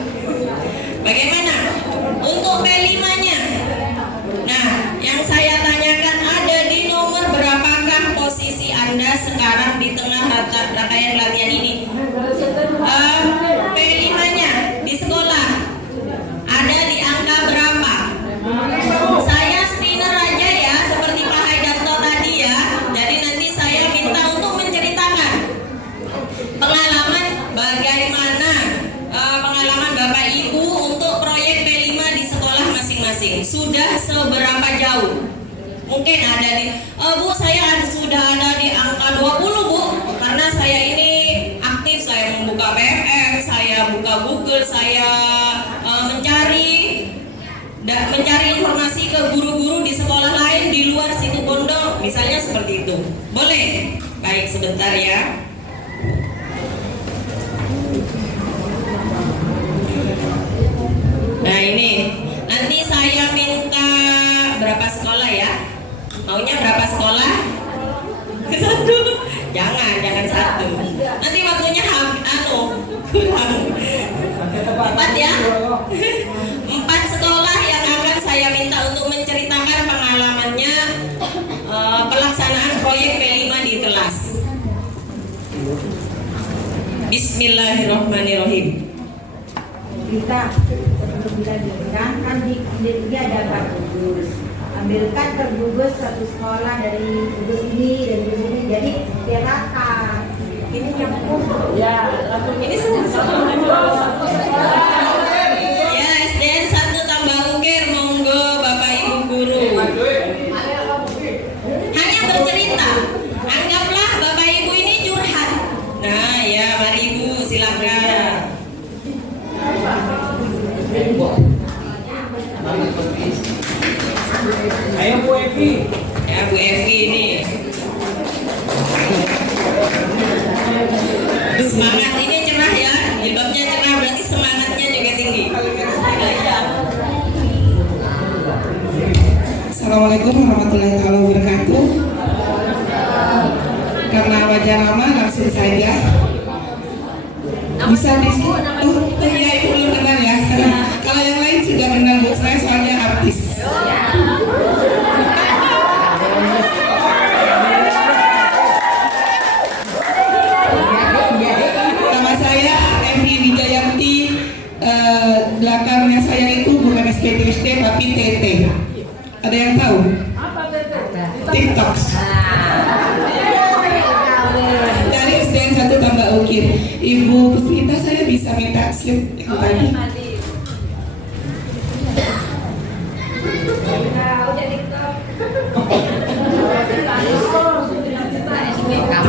Bagaimana? Untuk P5-nya. Nah, yang saya tanyakan, ada di nomor berapakah posisi Anda sekarang di tengah rangkaian latihan ini? P5-nya di sekolah ada di angka berapa? Saya spinner aja ya, seperti Pak Haidarto tadi ya. Jadi nanti saya minta untuk menceritakan pengalaman bagaimana pengalaman Bapak Ibu untuk proyek P5 di sekolah masing-masing. Sudah seberapa jauh? Mungkin ada di Bu, saya sudah ada di angka 20 Bu, karena saya ini aktif, saya membuka PMM, saya buka Google, saya mencari informasi ke guru-guru di sekolah lain di luar situ Bondo, misalnya seperti itu. Boleh? Baik, sebentar ya. Nah ini, nanti saya minta berapa sekolah ya? Maunya berapa sekolah? Satu? Jangan satu. Nanti waktunya kurang. 4 ya? 4 sekolah yang akan saya minta untuk menceritakan pengalamannya pelaksanaan proyek P5 di kelas. Bismillahirrahmanirrahim. Kita dilanjutkan kan di dia ada 4 gugus. ambilkan ke gugus satu sekolah dari gugus ini dan gugus ini, jadi biar rata. Ini nyambung. Ya, ini semua. Ya, SDN 1 Tambah Ukir, monggo Bapak Ibu guru. Hanya bercerita. Anggaplah Bapak Ibu ini curhat. Nah, ya, mari Ibu silakan. Ayo Bu Evi. Ya, Bu Evi ini. Semangat ini cerah ya, jilbabnya cerah berarti semangatnya juga tinggi. Assalamualaikum warahmatullahi wabarakatuh. Karena wajah lama langsung saja. Bisa di iya Ibu belum kenal ya. Kalau yang lain sudah kenal Bu, saya soalnya artis. Nama saya Evi Wijayanti. Belakangnya saya itu bukan SPTSD tapi TT. Ada yang tahu? TikTok. Dari SDN 1 Tambah Ukir. Ibu Puspita, saya bisa minta slip yang tadi.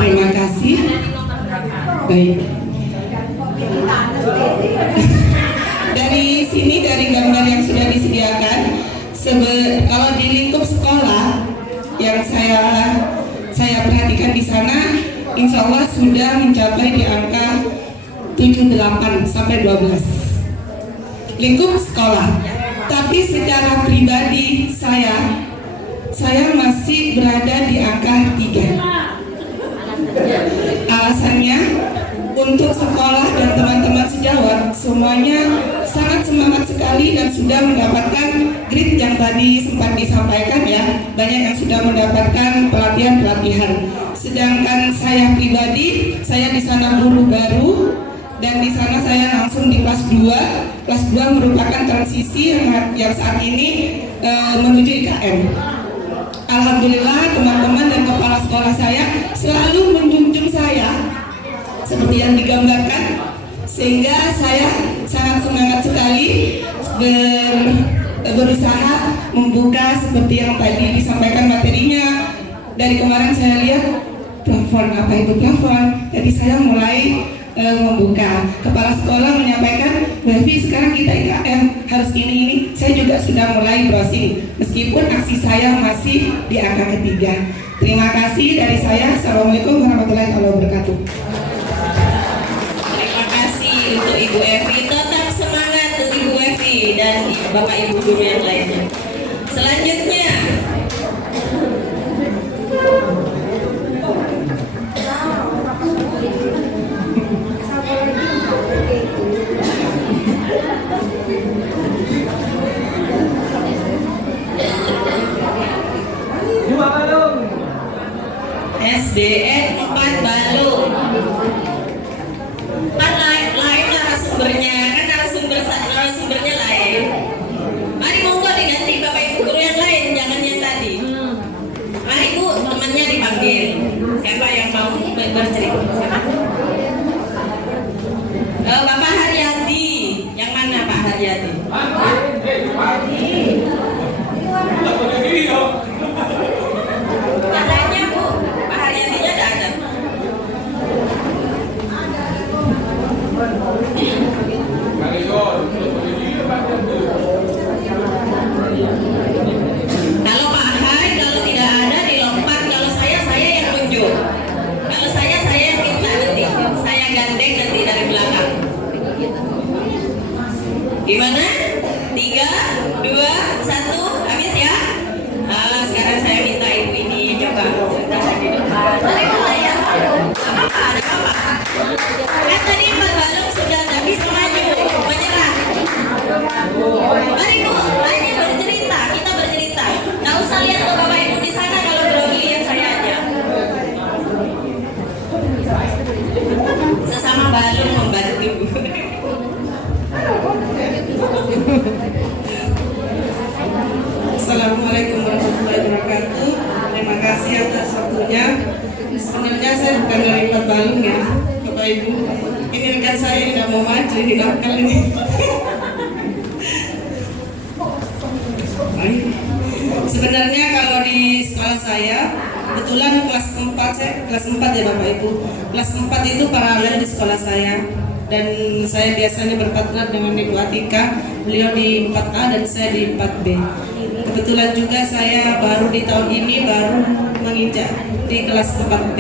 Terima kasih. Baik. Dari sini, dari gambar yang sudah disediakan, kalau di lingkup sekolah yang saya perhatikan di sana, insya Allah sudah mencapai di angka 78 sampai 12 lingkup sekolah. Tapi secara pribadi saya masih berada di angka 3. Alasannya, untuk sekolah dan teman-teman sejawat semuanya sangat semangat sekali dan sudah mendapatkan grade yang tadi sempat disampaikan ya. Banyak yang sudah mendapatkan pelatihan-pelatihan. Sedangkan saya pribadi, saya di sana guru baru dan di sana saya langsung di kelas 2. Kelas 2 merupakan transisi yang saat ini menuju IKM. Alhamdulillah teman-teman dan kepala sekolah saya selalu menjunjung saya seperti yang digambarkan, sehingga saya sangat semangat sekali berusaha membuka seperti yang tadi disampaikan materinya. Dari kemarin saya lihat plafon, apa itu plafon, jadi saya mulai membuka. Kepala sekolah menyampaikan, Bavi sekarang kita IKM harus ini. Saya juga sudah mulai browsing, meskipun aksi saya masih di angka 3. Terima kasih dari saya. Assalamualaikum warahmatullahi wabarakatuh. Terima kasih untuk Ibu Evi. Tetap semangat untuk Ibu Evi dan Bapak Ibu guru yang lainnya. Selanjutnya, SDN 4 Balung. Kan lain narasumbernya, kan narasumbernya lain. Mari monggo diganti Bapak Ibu guru yang lain, jangan yang tadi. Mari Bu, temannya dipanggil. Siapa yang mau bercerita? Bapak Haryadi. Yang mana Pak Haryadi? Katanya Bu, Pak Haryadinya ada. Kalau Pak Hai, kalau tidak ada dilompat. Kalau saya yang tunjuk. Kalau saya yang minta nanti. Saya gandeng nanti dari belakang. Gimana? 3, 2, 1, habis ya? Sekarang saya minta ibu ini coba ceritakan di depan. Ada apa? Kan tadi Mbak Balung sudah tidak bisa maju, menyerah. Mari Bu, ini bercerita, kita bercerita. Nggak usah lihat tuh Bapak Ibu di sana, kalau grogi lihat saya aja. Sesama Balung membantu. dinakal ini. Sebenarnya kalau di sekolah saya, kebetulan kelas 4, saya kelas 4 ya Bapak Ibu. Kelas 4 itu paralel di sekolah saya. Dan saya biasanya berpartner dengan Ibu Atika, beliau di 4A dan saya di 4B. Kebetulan juga saya baru di tahun ini baru menginjak di kelas 4B.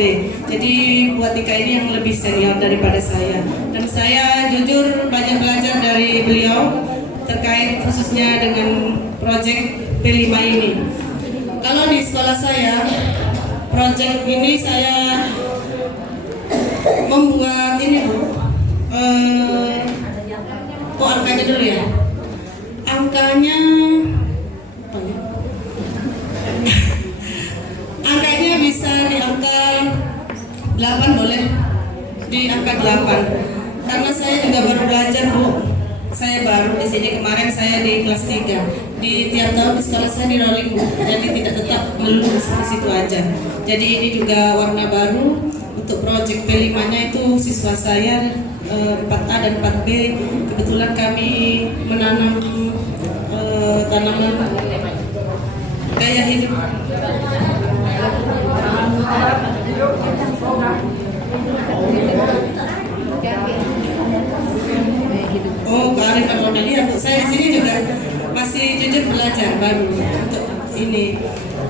Jadi Bu Atika ini yang lebih senior daripada saya. Dan saya jujur banyak belajar dari beliau terkait khususnya dengan proyek P5 ini. Kalau di sekolah saya, proyek ini saya membuat ini Bu. Kok angkanya dulu ya? Angkanya angkanya bisa di angka 8 boleh? Di angka 8. Karena saya juga baru belajar Bu. Saya baru di sini, kemarin saya di kelas 3. Di tiap tahun di sekolah saya di rolling Bu. Jadi tidak tetap melulu di situ aja. Jadi ini juga warna baru. Untuk proyek P5-nya itu siswa saya 4A dan 4B. Kebetulan kami menanam tanaman gaya hidup. Oh, kearifan lokal ya. Saya di sini juga masih jujur belajar baru untuk ini.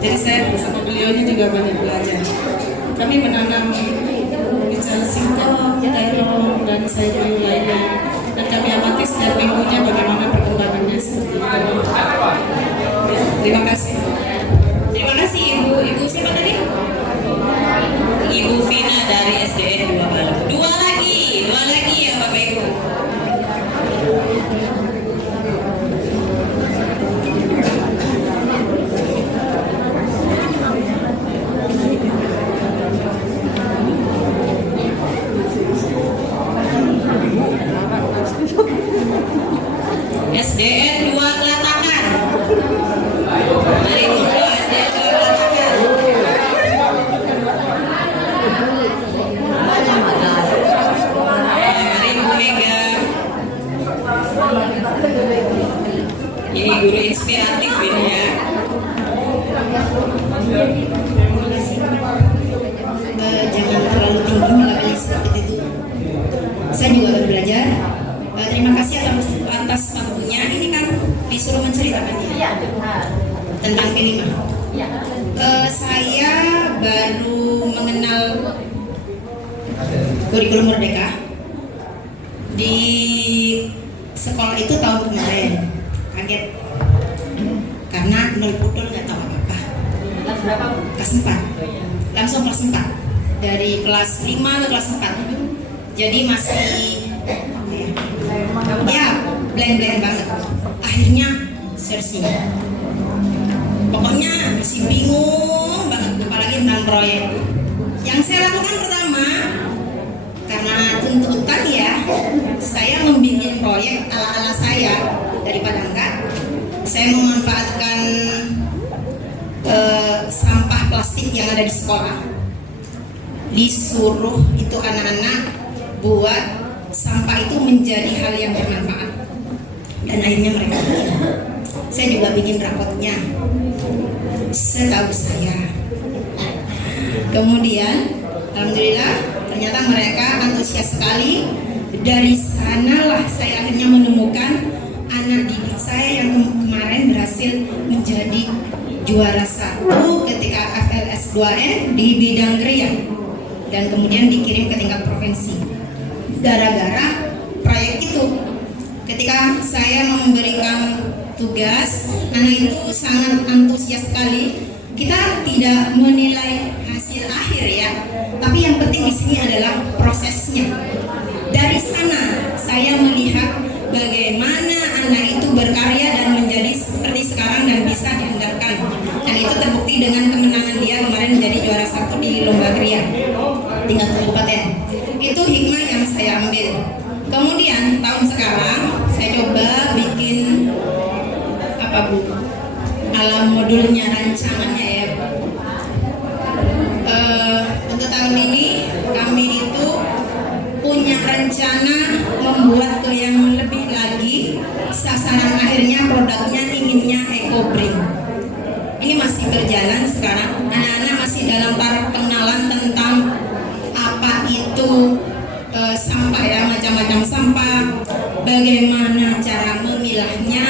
Jadi saya bersama beliaunya juga banyak belajar. Kami menanam bicara singkong, terong, dan sayur lainnya. Dan kami amati setiap minggunya bagaimana perkembangannya seperti itu. Ya, terima kasih. Terima kasih Ibu. Ibu siapa tadi? Ibu Vina dari SDN 2 Balu. Dua lagi ya Bapak Ibu. SDN 2 Kelatakan. Mari tunggu SDN 2 Kelatakan. Mari Bu Mega. Ini guru inspiratif ini ya. Jangan terlalu tinggi levelnya seperti itu. Saya juga baru belajar. Terima kasih atas waktunya. Ini kan disuruh menceritakan ya tentang P5. Saya baru mengenal kurikulum Merdeka di sekolah itu tahun kemarin. Kaget karena nol pudel, nggak tahu apa-apa. Kelas berapa? Kelas 4. Langsung kelas 4. Dari kelas 5 ke kelas 4. Jadi masih ya blank banget. Akhirnya searching. Pokoknya masih bingung banget, apalagi tentang proyek. Yang saya lakukan pertama, karena tuntutan ya, saya membuat proyek ala-ala saya daripada enggak. Saya memanfaatkan sampah plastik yang ada di sekolah. Disuruh itu anak-anak buat sampah itu menjadi hal yang bermanfaat, dan akhirnya mereka bikin. Saya juga bikin rapotnya setahu saya. Kemudian alhamdulillah ternyata mereka antusias sekali. Dari sanalah saya akhirnya menemukan anak didik saya yang kemarin berhasil menjadi juara 1 ketika FLS 2N di bidang kriya, dan kemudian dikirim ke tingkat provinsi. Gara-gara proyek itu, ketika saya memberikan tugas, anak itu sangat antusias sekali. Kita tidak menilai hasil akhir ya, tapi yang penting di sini adalah prosesnya. Dari sana saya melihat bagaimana anak itu berkarya dan menjadi seperti sekarang dan bisa diandalkan. Dan itu terbukti dengan kemenangan dia kemarin menjadi juara 1 di lomba kriya tingkat kabupaten. Itu hikmah yang saya ambil. Kemudian tahun sekarang saya coba bikin apa Bu? Alam modulnya, rancangannya ya Bu. Untuk tahun ini kami itu punya rencana membuat yang bagaimana cara memilahnya,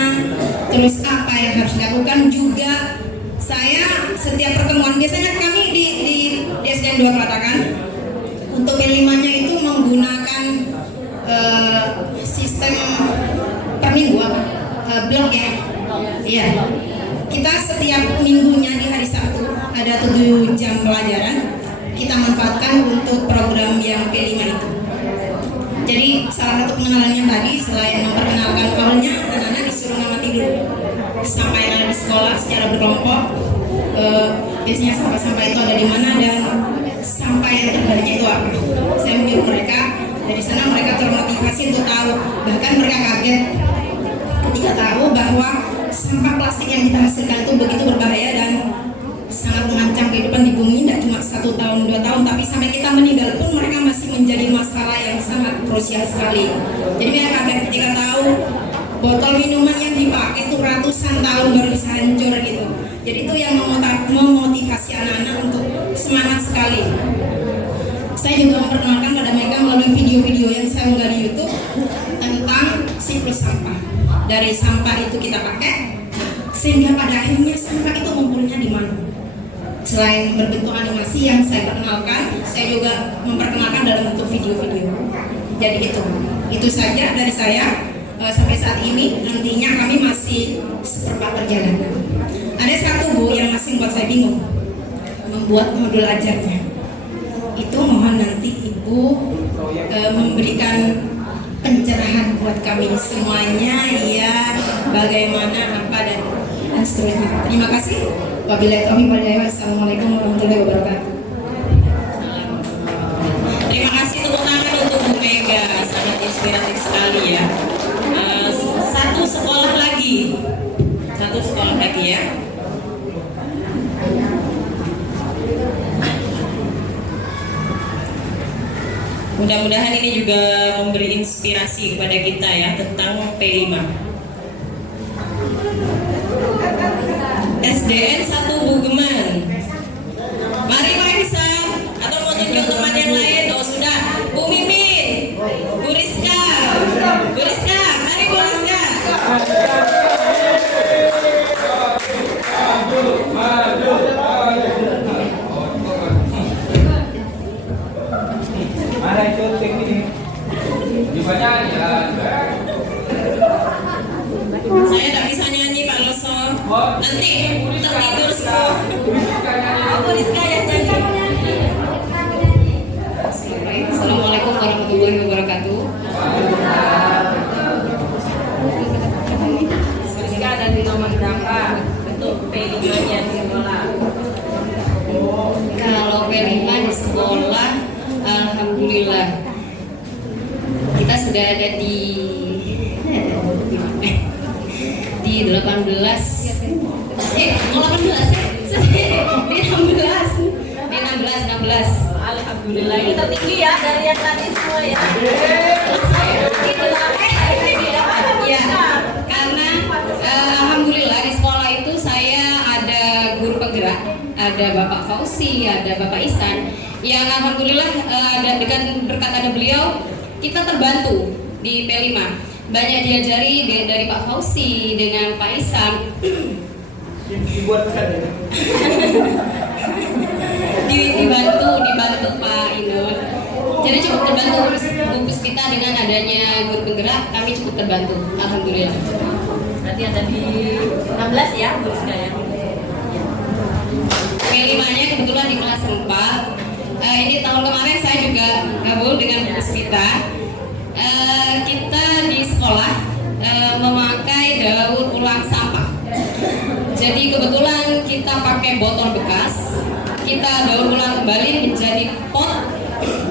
terus apa yang harus dilakukan. Juga saya setiap pertemuan, biasanya kami di SDN 2 Pelatakan untuk P5-nya itu menggunakan sistem per minggu blok ya. Iya. Kita setiap minggunya di hari Sabtu ada 7 jam pelajaran kita manfaatkan untuk program yang P5 itu. Jadi salah satu pengenalannya tadi, selain memperkenalkan awalnya, anak-anak disuruh ngamati dulu sampah di sekolah secara berkelompok. Biasanya sampah-sampah itu ada di mana dan sampah yang terbanyaknya itu apa. Saya menyuruh mereka, dari sana mereka termotivasi untuk tahu. Bahkan mereka kaget ketika tahu bahwa sampah plastik yang kita hasilkan itu begitu berbahaya dan sangat mengancam kehidupan di bumi. Tidak cuma 1 tahun 2 tahun, tapi sampai kita meninggal pun mereka masih menjadi masalah yang sangat krusial sekali. Jadi mereka kaget ketika tahu botol minuman yang dipakai itu ratusan tahun baru bisa hancur gitu. Jadi itu yang memotivasi anak-anak untuk semangat sekali. Saya juga memperkenalkan pada mereka melalui video-video yang saya unggah di YouTube tentang siklus sampah. Dari sampah itu kita pakai sehingga pada akhirnya sampah itu ngumpulnya di mana. Selain berbentuk animasi yang saya perkenalkan, saya juga memperkenalkan dalam bentuk video-video. Jadi itu saja dari saya. Sampai saat ini, nantinya kami masih seperempat perjalanan. Ada satu Bu yang masih membuat saya bingung, membuat modul ajarnya. Itu mohon nanti Ibu memberikan pencerahan buat kami semuanya, ya, bagaimana, apa, dan seterusnya. Terima kasih. Wabillahi taufiq wal hidayah. Wassalamualaikum warahmatullahi wabarakatuh. Terima kasih, tepuk tangan untuk Bu Mega, sangat inspiratif sekali ya. Satu sekolah lagi ya. Mudah-mudahan ini juga memberi inspirasi kepada kita ya tentang P5. SDN 1 Bugeman. Mari Pak Isa, atau mau tunjuk teman yang lain? Oh sudah, Bu Mimin, Bu Rizka, mari Bu Rizka. Ada ikut teknik dibaca ya. Saya tidak bisa nyanyi Pak Loso. Nanti tertidur semua. Bu Rizka yang nyanyi. Assalamualaikum warahmatullahi wabarakatuh. Rizka ada di nomor berapa? Untuk P5-nya di sekolah. Kalau P5 di sekolah, alhamdulillah kita sudah ada di 18 Alhamdulillah, ini tertinggi ya dari yang tadi semua ya. Ya, karena alhamdulillah di sekolah itu saya ada guru penggerak, ada Bapak Fauzi, ada Bapak Ihsan, yang alhamdulillah dengan berkat ada beliau kita terbantu di P5. Banyak diajari dari Pak Fauzi dengan Pak Ihsan. dibantu Pak Inul. Jadi cukup terbantu Bu Puspita dengan adanya guru penggerak, kami cukup terbantu, alhamdulillah. Berarti ada di 16 ya Bu Rizka ya. P5-nya kebetulan di kelas 4. Ini tahun kemarin saya juga gabung dengan Bu Puspita. Kita di sekolah memakai daur ulang sampah. Jadi kebetulan kita pakai botol bekas, kita daur ulang kembali menjadi pot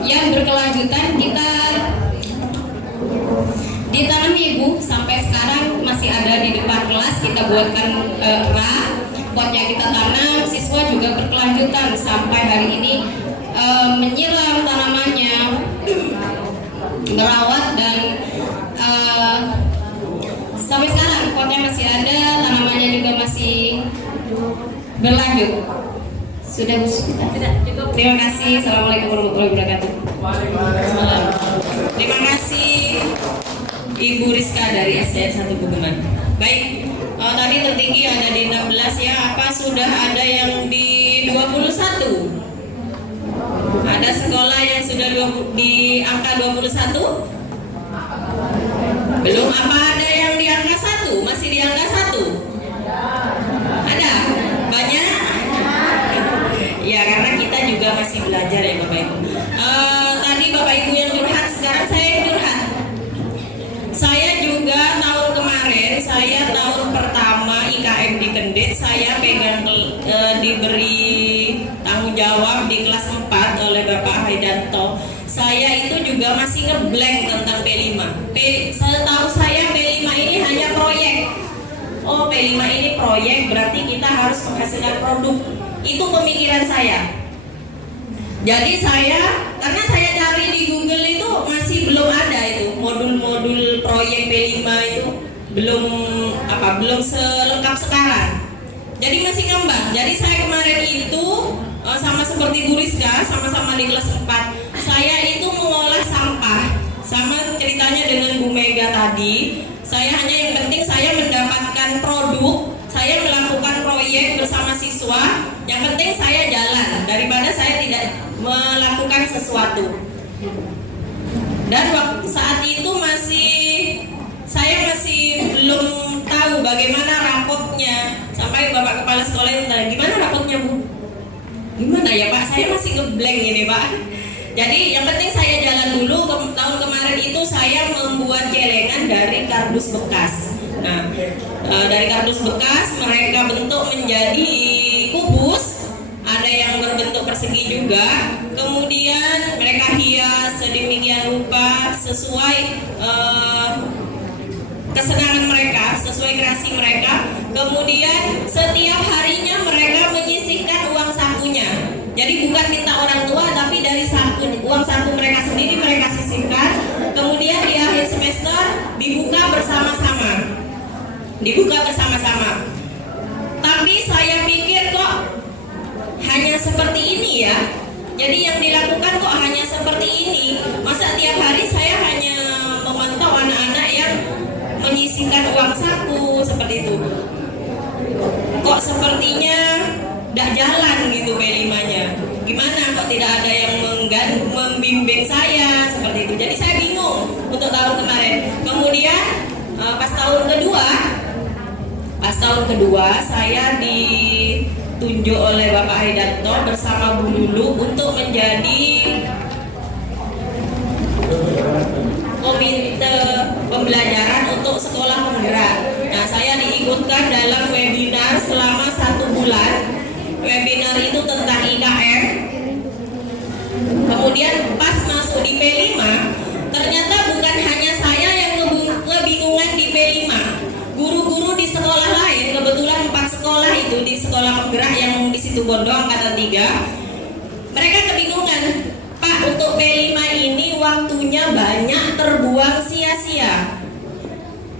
yang berkelanjutan. Kita ditanami Ibu sampai sekarang masih ada di depan kelas. Kita buatkan rak, potnya kita tanam, siswa juga berkelanjutan sampai hari ini menyiram tanamannya, merawat, dan sampai sekarang potnya masih ada, tanamannya juga masih berlanjut. Sudah Bu? Tidak, cukup. Terima kasih. Assalamualaikum warahmatullahi wabarakatuh. Waalaikumsalam. Terima kasih Ibu Rizka dari SDN 1 Bugeman. Baik, tadi tertinggi ada di 16 ya. Apa sudah ada yang di 21? Ada sekolah yang sudah di angka 21? Belum. Apa ada yang di angka 1? Masih di angka 1? Ada? Banyak? Ya, karena kita juga masih belajar ya Bapak Ibu. Tadi Bapak Ibu yang curhat, sekarang saya yang curhat. Saya juga tahun kemarin, saya tahun pertama IKM di Kendet, saya pegang diberi tanggung jawab di kelas 4 oleh Bapak Haidanto. Saya itu juga masih ngeblank tentang P5. Setahu saya P5 ini hanya proyek. Oh, P5 ini proyek, berarti kita harus menghasilkan produk. Itu pemikiran saya. Jadi karena saya cari di Google itu masih belum ada itu modul-modul proyek P5 itu belum selengkap sekarang. Jadi masih ngembang. Jadi saya kemarin itu sama seperti Bu Rizka, sama-sama di kelas 4. Saya itu mengolah sampah. Sama ceritanya dengan Bu Mega tadi. Saya hanya yang penting saya mendapatkan produk, saya melakukan proyek bersama siswa. Yang penting saya jalan daripada saya tidak melakukan sesuatu. Dan waktu saat itu saya masih belum tahu bagaimana rapotnya. Sampai Bapak Kepala Sekolah yang tanya, gimana rapotnya Bu? Gimana ya Pak? Saya masih ngeblank ini Pak. Jadi yang penting saya jalan dulu. Tahun kemarin itu saya membuat celengan dari kardus bekas. Nah, dari kardus bekas mereka bentuk menjadi kubus. Ada yang berbentuk persegi juga. Kemudian mereka hias sedemikian rupa sesuai kesenangan mereka, sesuai kreasi mereka. Kemudian setiap harinya mereka menyisihkan uang sakunya. Jadi bukan minta orang tua, tapi dari uang saku mereka sendiri mereka sisihkan. Kemudian di akhir semester dibuka bersama-sama. Tapi saya pikir kok hanya seperti ini ya. Jadi yang dilakukan kok hanya seperti ini. Masa tiap hari saya hanya memantau anak-anak yang menyisihkan uang saku seperti itu. Kok sepertinya tidak jalan gitu P5-nya. Gimana kok tidak ada yang membimbing saya seperti itu. Jadi saya bingung untuk tahun kemarin. Kemudian pas tahun kedua saya ditunjuk oleh Bapak Haidanto bersama Bu Lulu untuk menjadi komite pembelajaran untuk sekolah penggerak. Nah, saya diikutkan dalam webinar selama 1 bulan. Webinar itu tentang IKM. Kemudian pas masuk di P5, ternyata bukan hanya saya yang kebingungan di P5. Guru-guru di sekolah lain, kebetulan 4 sekolah itu di sekolah penggerak yang di Situbondo angkatan 3, mereka kebingungan. Pak, untuk P5 ini waktunya banyak terbuang sia-sia.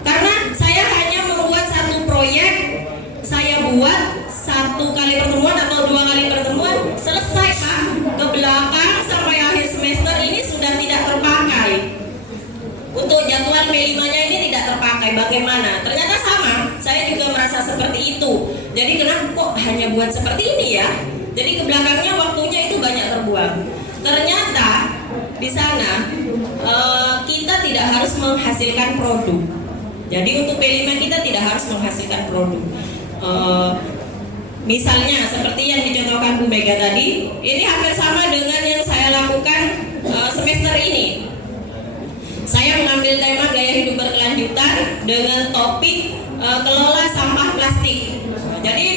Karena saya hanya membuat satu proyek, saya buat 1 kali pertemuan atau 2 kali pertemuan, selesai Pak. Ke belakang sampai akhir semester ini sudah tidak terpakai. Untuk jadwal P5-nya ini tidak terpakai. Bagaimana? Ternyata sama. Saya juga merasa seperti itu. Jadi kenapa kok hanya buat seperti ini ya? Jadi ke belakangnya waktunya itu banyak terbuang. Ternyata di sana kita tidak harus menghasilkan produk. Jadi untuk P5 kita tidak harus menghasilkan produk. Misalnya seperti yang dicontohkan Bu Mega tadi, ini hampir sama dengan yang saya lakukan semester ini. Saya mengambil tema gaya hidup berkelanjutan dengan topik kelola sampah plastik. Jadi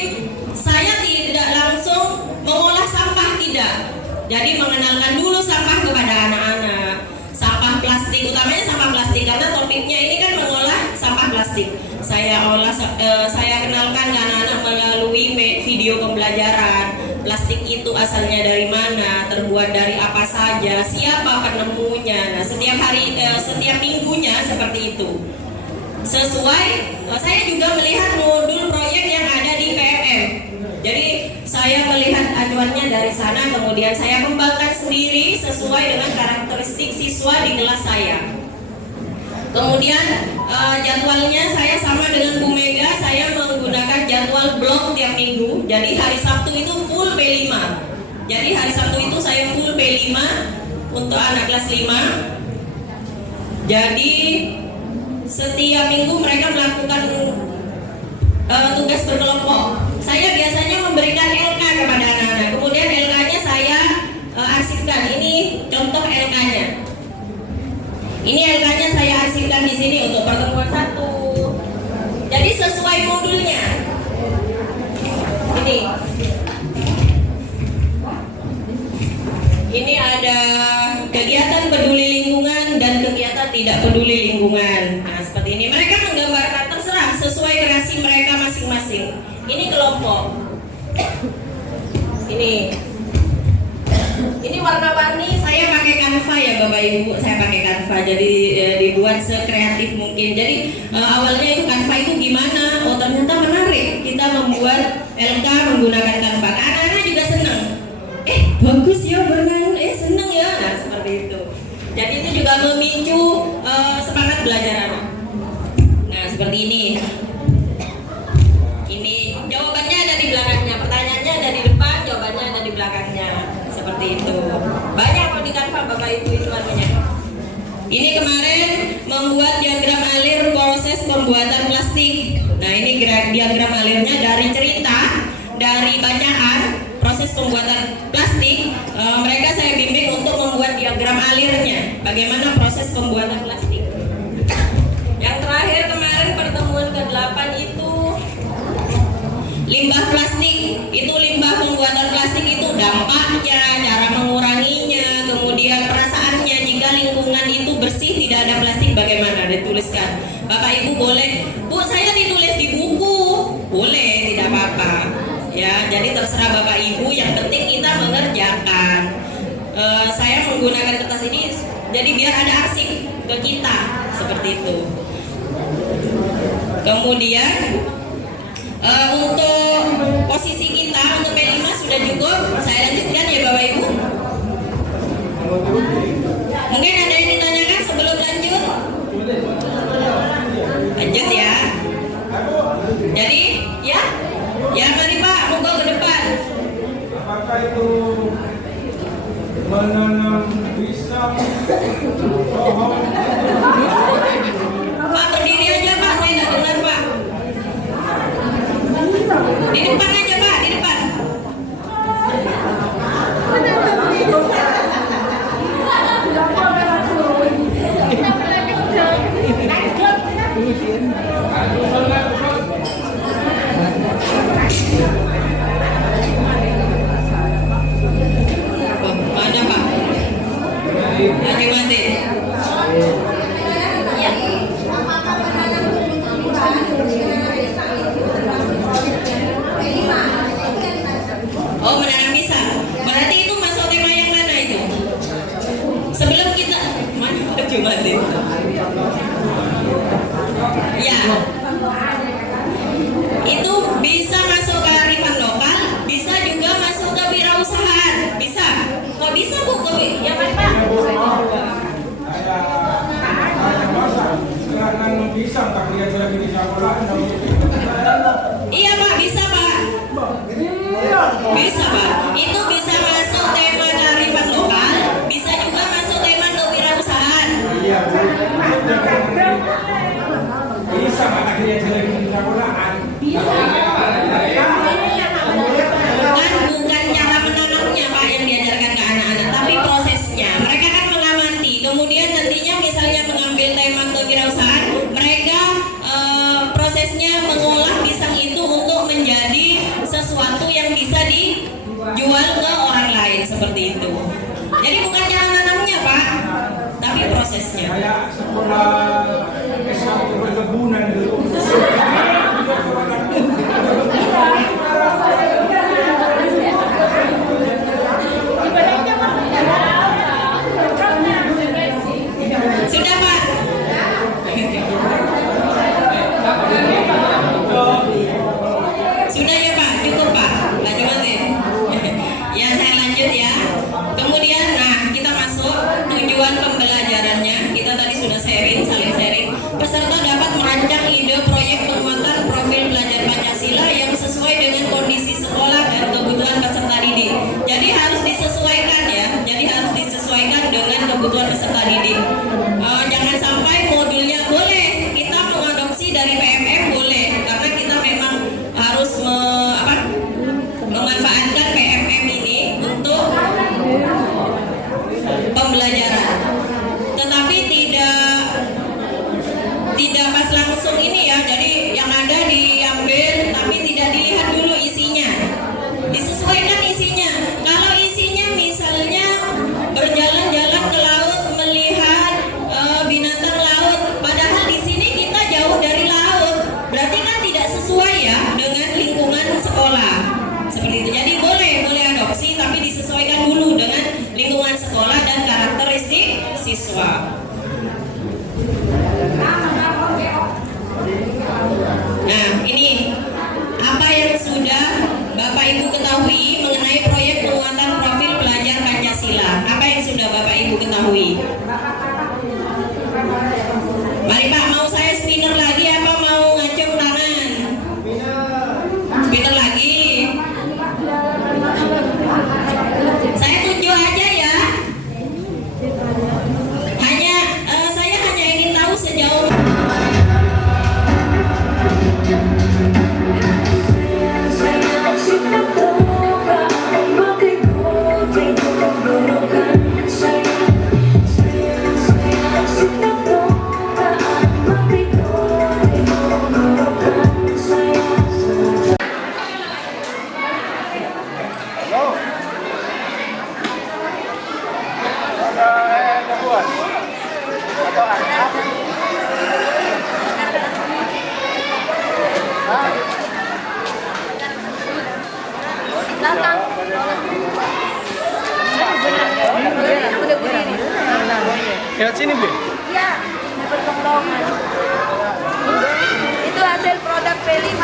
saya tidak langsung mengolah sampah, tidak. Jadi mengenalkan dulu sampah kepada anak-anak. Sampah plastik, utamanya sampah plastik karena topiknya ini kan mengolah sampah plastik. Saya kenalkan ke anak-anak melalui video pembelajaran. Plastik itu asalnya dari mana, terbuat dari apa saja, siapa penemunya. Nah, setiap minggunya seperti itu. Sesuai, saya juga melihat modul proyek yang ada di PMM. Jadi saya melihat acuannya dari sana, kemudian saya kembangkan sendiri sesuai dengan karakteristik siswa di kelas saya. Kemudian jadwalnya saya sama dengan Bu Mega, saya menggunakan jadwal blok tiap minggu. Jadi hari Sabtu itu full P5. Jadi hari Sabtu itu saya full P5 untuk anak kelas 5. Jadi setiap minggu mereka melakukan tugas berkelompok. Saya biasanya memberikan LK kepada anak-anak. Kemudian LK-nya saya arsipkan. Ini contoh LK-nya. Ini LK-nya saya arsipkan di sini untuk pertemuan 1. Jadi sesuai modulnya. Ini ada kegiatan peduli lingkungan dan kegiatan tidak peduli lingkungan. Nah, seperti ini. Mereka menggambarkan terserah sesuai kreasi mereka masing-masing. Ini kelompok. Ini warna-warni saya pakai Canva ya Bapak Ibu, saya pakai Canva. Jadi dibuat sekreatif mungkin. Jadi awalnya itu Canva itu gimana? Oh ternyata menarik. Kita membuat LK menggunakan Canva. Anak-anak juga senang. Bagus ya bermain, senang ya. Nah seperti itu. Jadi itu juga memicu semangat belajar anak. Nah seperti ini. Ini jawabannya ada di belakangnya, pertanyaannya ada di depan, jawabannya ada di belakangnya. Seperti itu. Banyak kok di Canva Bapak Ibu itu anunya. Ini kemarin membuat diagram alir proses pembuatan plastik. Nah ini diagram alirnya dari cerita, dari bacaan proses pembuatan plastik. Mereka saya bimbing untuk membuat diagram alirnya. Bagaimana proses pembuatan plastik. Yang terakhir kemarin pertemuan ke-8 itu limbah plastik. Itu limbah pembuatan plastik itu dampaknya, cara menguranginya, kemudian perasaannya jika lingkungan itu bersih tidak ada plastik bagaimana dituliskan. Bapak Ibu boleh, Bu saya ditulis di buku, boleh tidak apa-apa. Ya, jadi terserah Bapak Ibu, yang penting kita mengerjakan. Saya menggunakan kertas ini jadi biar ada arsip ke kita seperti itu. Kemudian untuk posisi kita untuk P5 sudah cukup. Saya lanjutkan ya Bapak Ibu. Mungkin ada yang ditanyakan sebelum lanjut? Lanjut ya. Jadi ya mari Pak, monggo ke depan. Apakah itu menanam pisang, pohon? Pak berdiri aja Pak, saya tidak dengar Pak. Di depan aja Pak, di depan. Mana Pak? Mati. Oh menanam pisang. Berarti itu masuk tema yang mana itu? Sebelum kita cuma itu. Ya. Itu bisa masuk ke kearifan lokal, bisa juga masuk ke wirausahaan. Bisa. Kok bisa Bu? Ya Pak. Nanam pisang tak lihat lagi di sekolah. Iya Pak, bisa Pak. Bisa Pak. Itu bisa masuk tema kearifan lokal, bisa juga masuk tema kewirausahaan. Iya. Bisa tak lihat lagi di sekolah. Bukan cara menanamnya Pak yang diajarkan ke anak-anak, tapi prosesnya. Mereka kan mengamati. Kemudian nantinya misalnya mengambil tema kewirausahaan, mereka prosesnya mengolah pisang itu untuk menjadi sesuatu yang bisa dijual ke orang lain seperti itu. Jadi bukan cara nanamnya Pak, tapi prosesnya. Kayak sekolah S1 perkebunan dulu. Sudah Pak. Sudah ya Pak, cukup Pak. Lanjut ya, saya lanjut ya. Kemudian, kita masuk tujuan pembelajarannya. Kita tadi sudah sharing, saling dari PMM boleh, karena kita memang harus memanfaatkan PMM ini untuk pembelajaran. Tetapi tidak pas langsung ini ya, jadi yang ada diambil tapi tidak dilihat dulu isinya, disesuaikan isinya. Kalau isinya misalnya berjalan-jalan ke laut melihat binatang laut, padahal di sini kita jauh dari laut, berarti kan tidak sesuai ya dengan lingkungan sekolah. Seperti itu. Jadi boleh adopsi tapi disesuaikan dulu dengan lingkungan sekolah dan karakteristik siswa. Nah, ini apa yang sudah Bapak Ibu ketahui mengenai proyek penguatan profil pelajar Pancasila. Apa yang sudah Bapak Ibu ketahui? Mari Pak, mau saya spinner lagi apa mau ngacung tangan? Spinner lagi. Saya tunjuk aja ya. Saya hanya ingin tahu sejauh lewat sini Bu? Iya, dapat potongan. Itu hasil produk P5.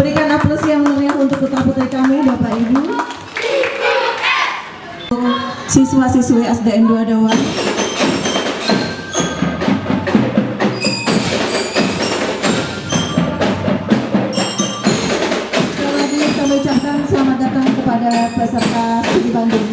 Berikan aplaus yang meriah untuk putra-putri kami, Bapak Ibu. Siswa-siswi SDN 2 Dawan. Sekali lagi kami ucapkan selamat datang kepada peserta studi Bandung.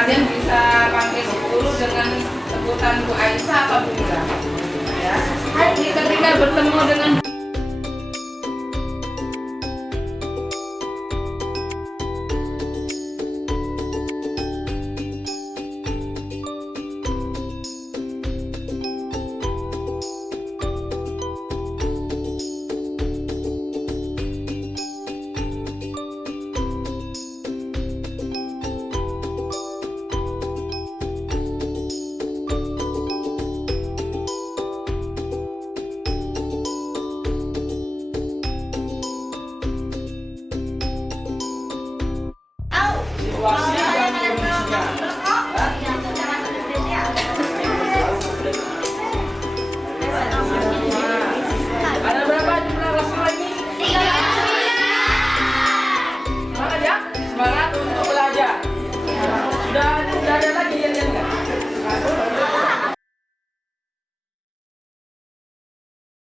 kalian bisa panggil guru dengan sebutan Bu Aisyah atau Bu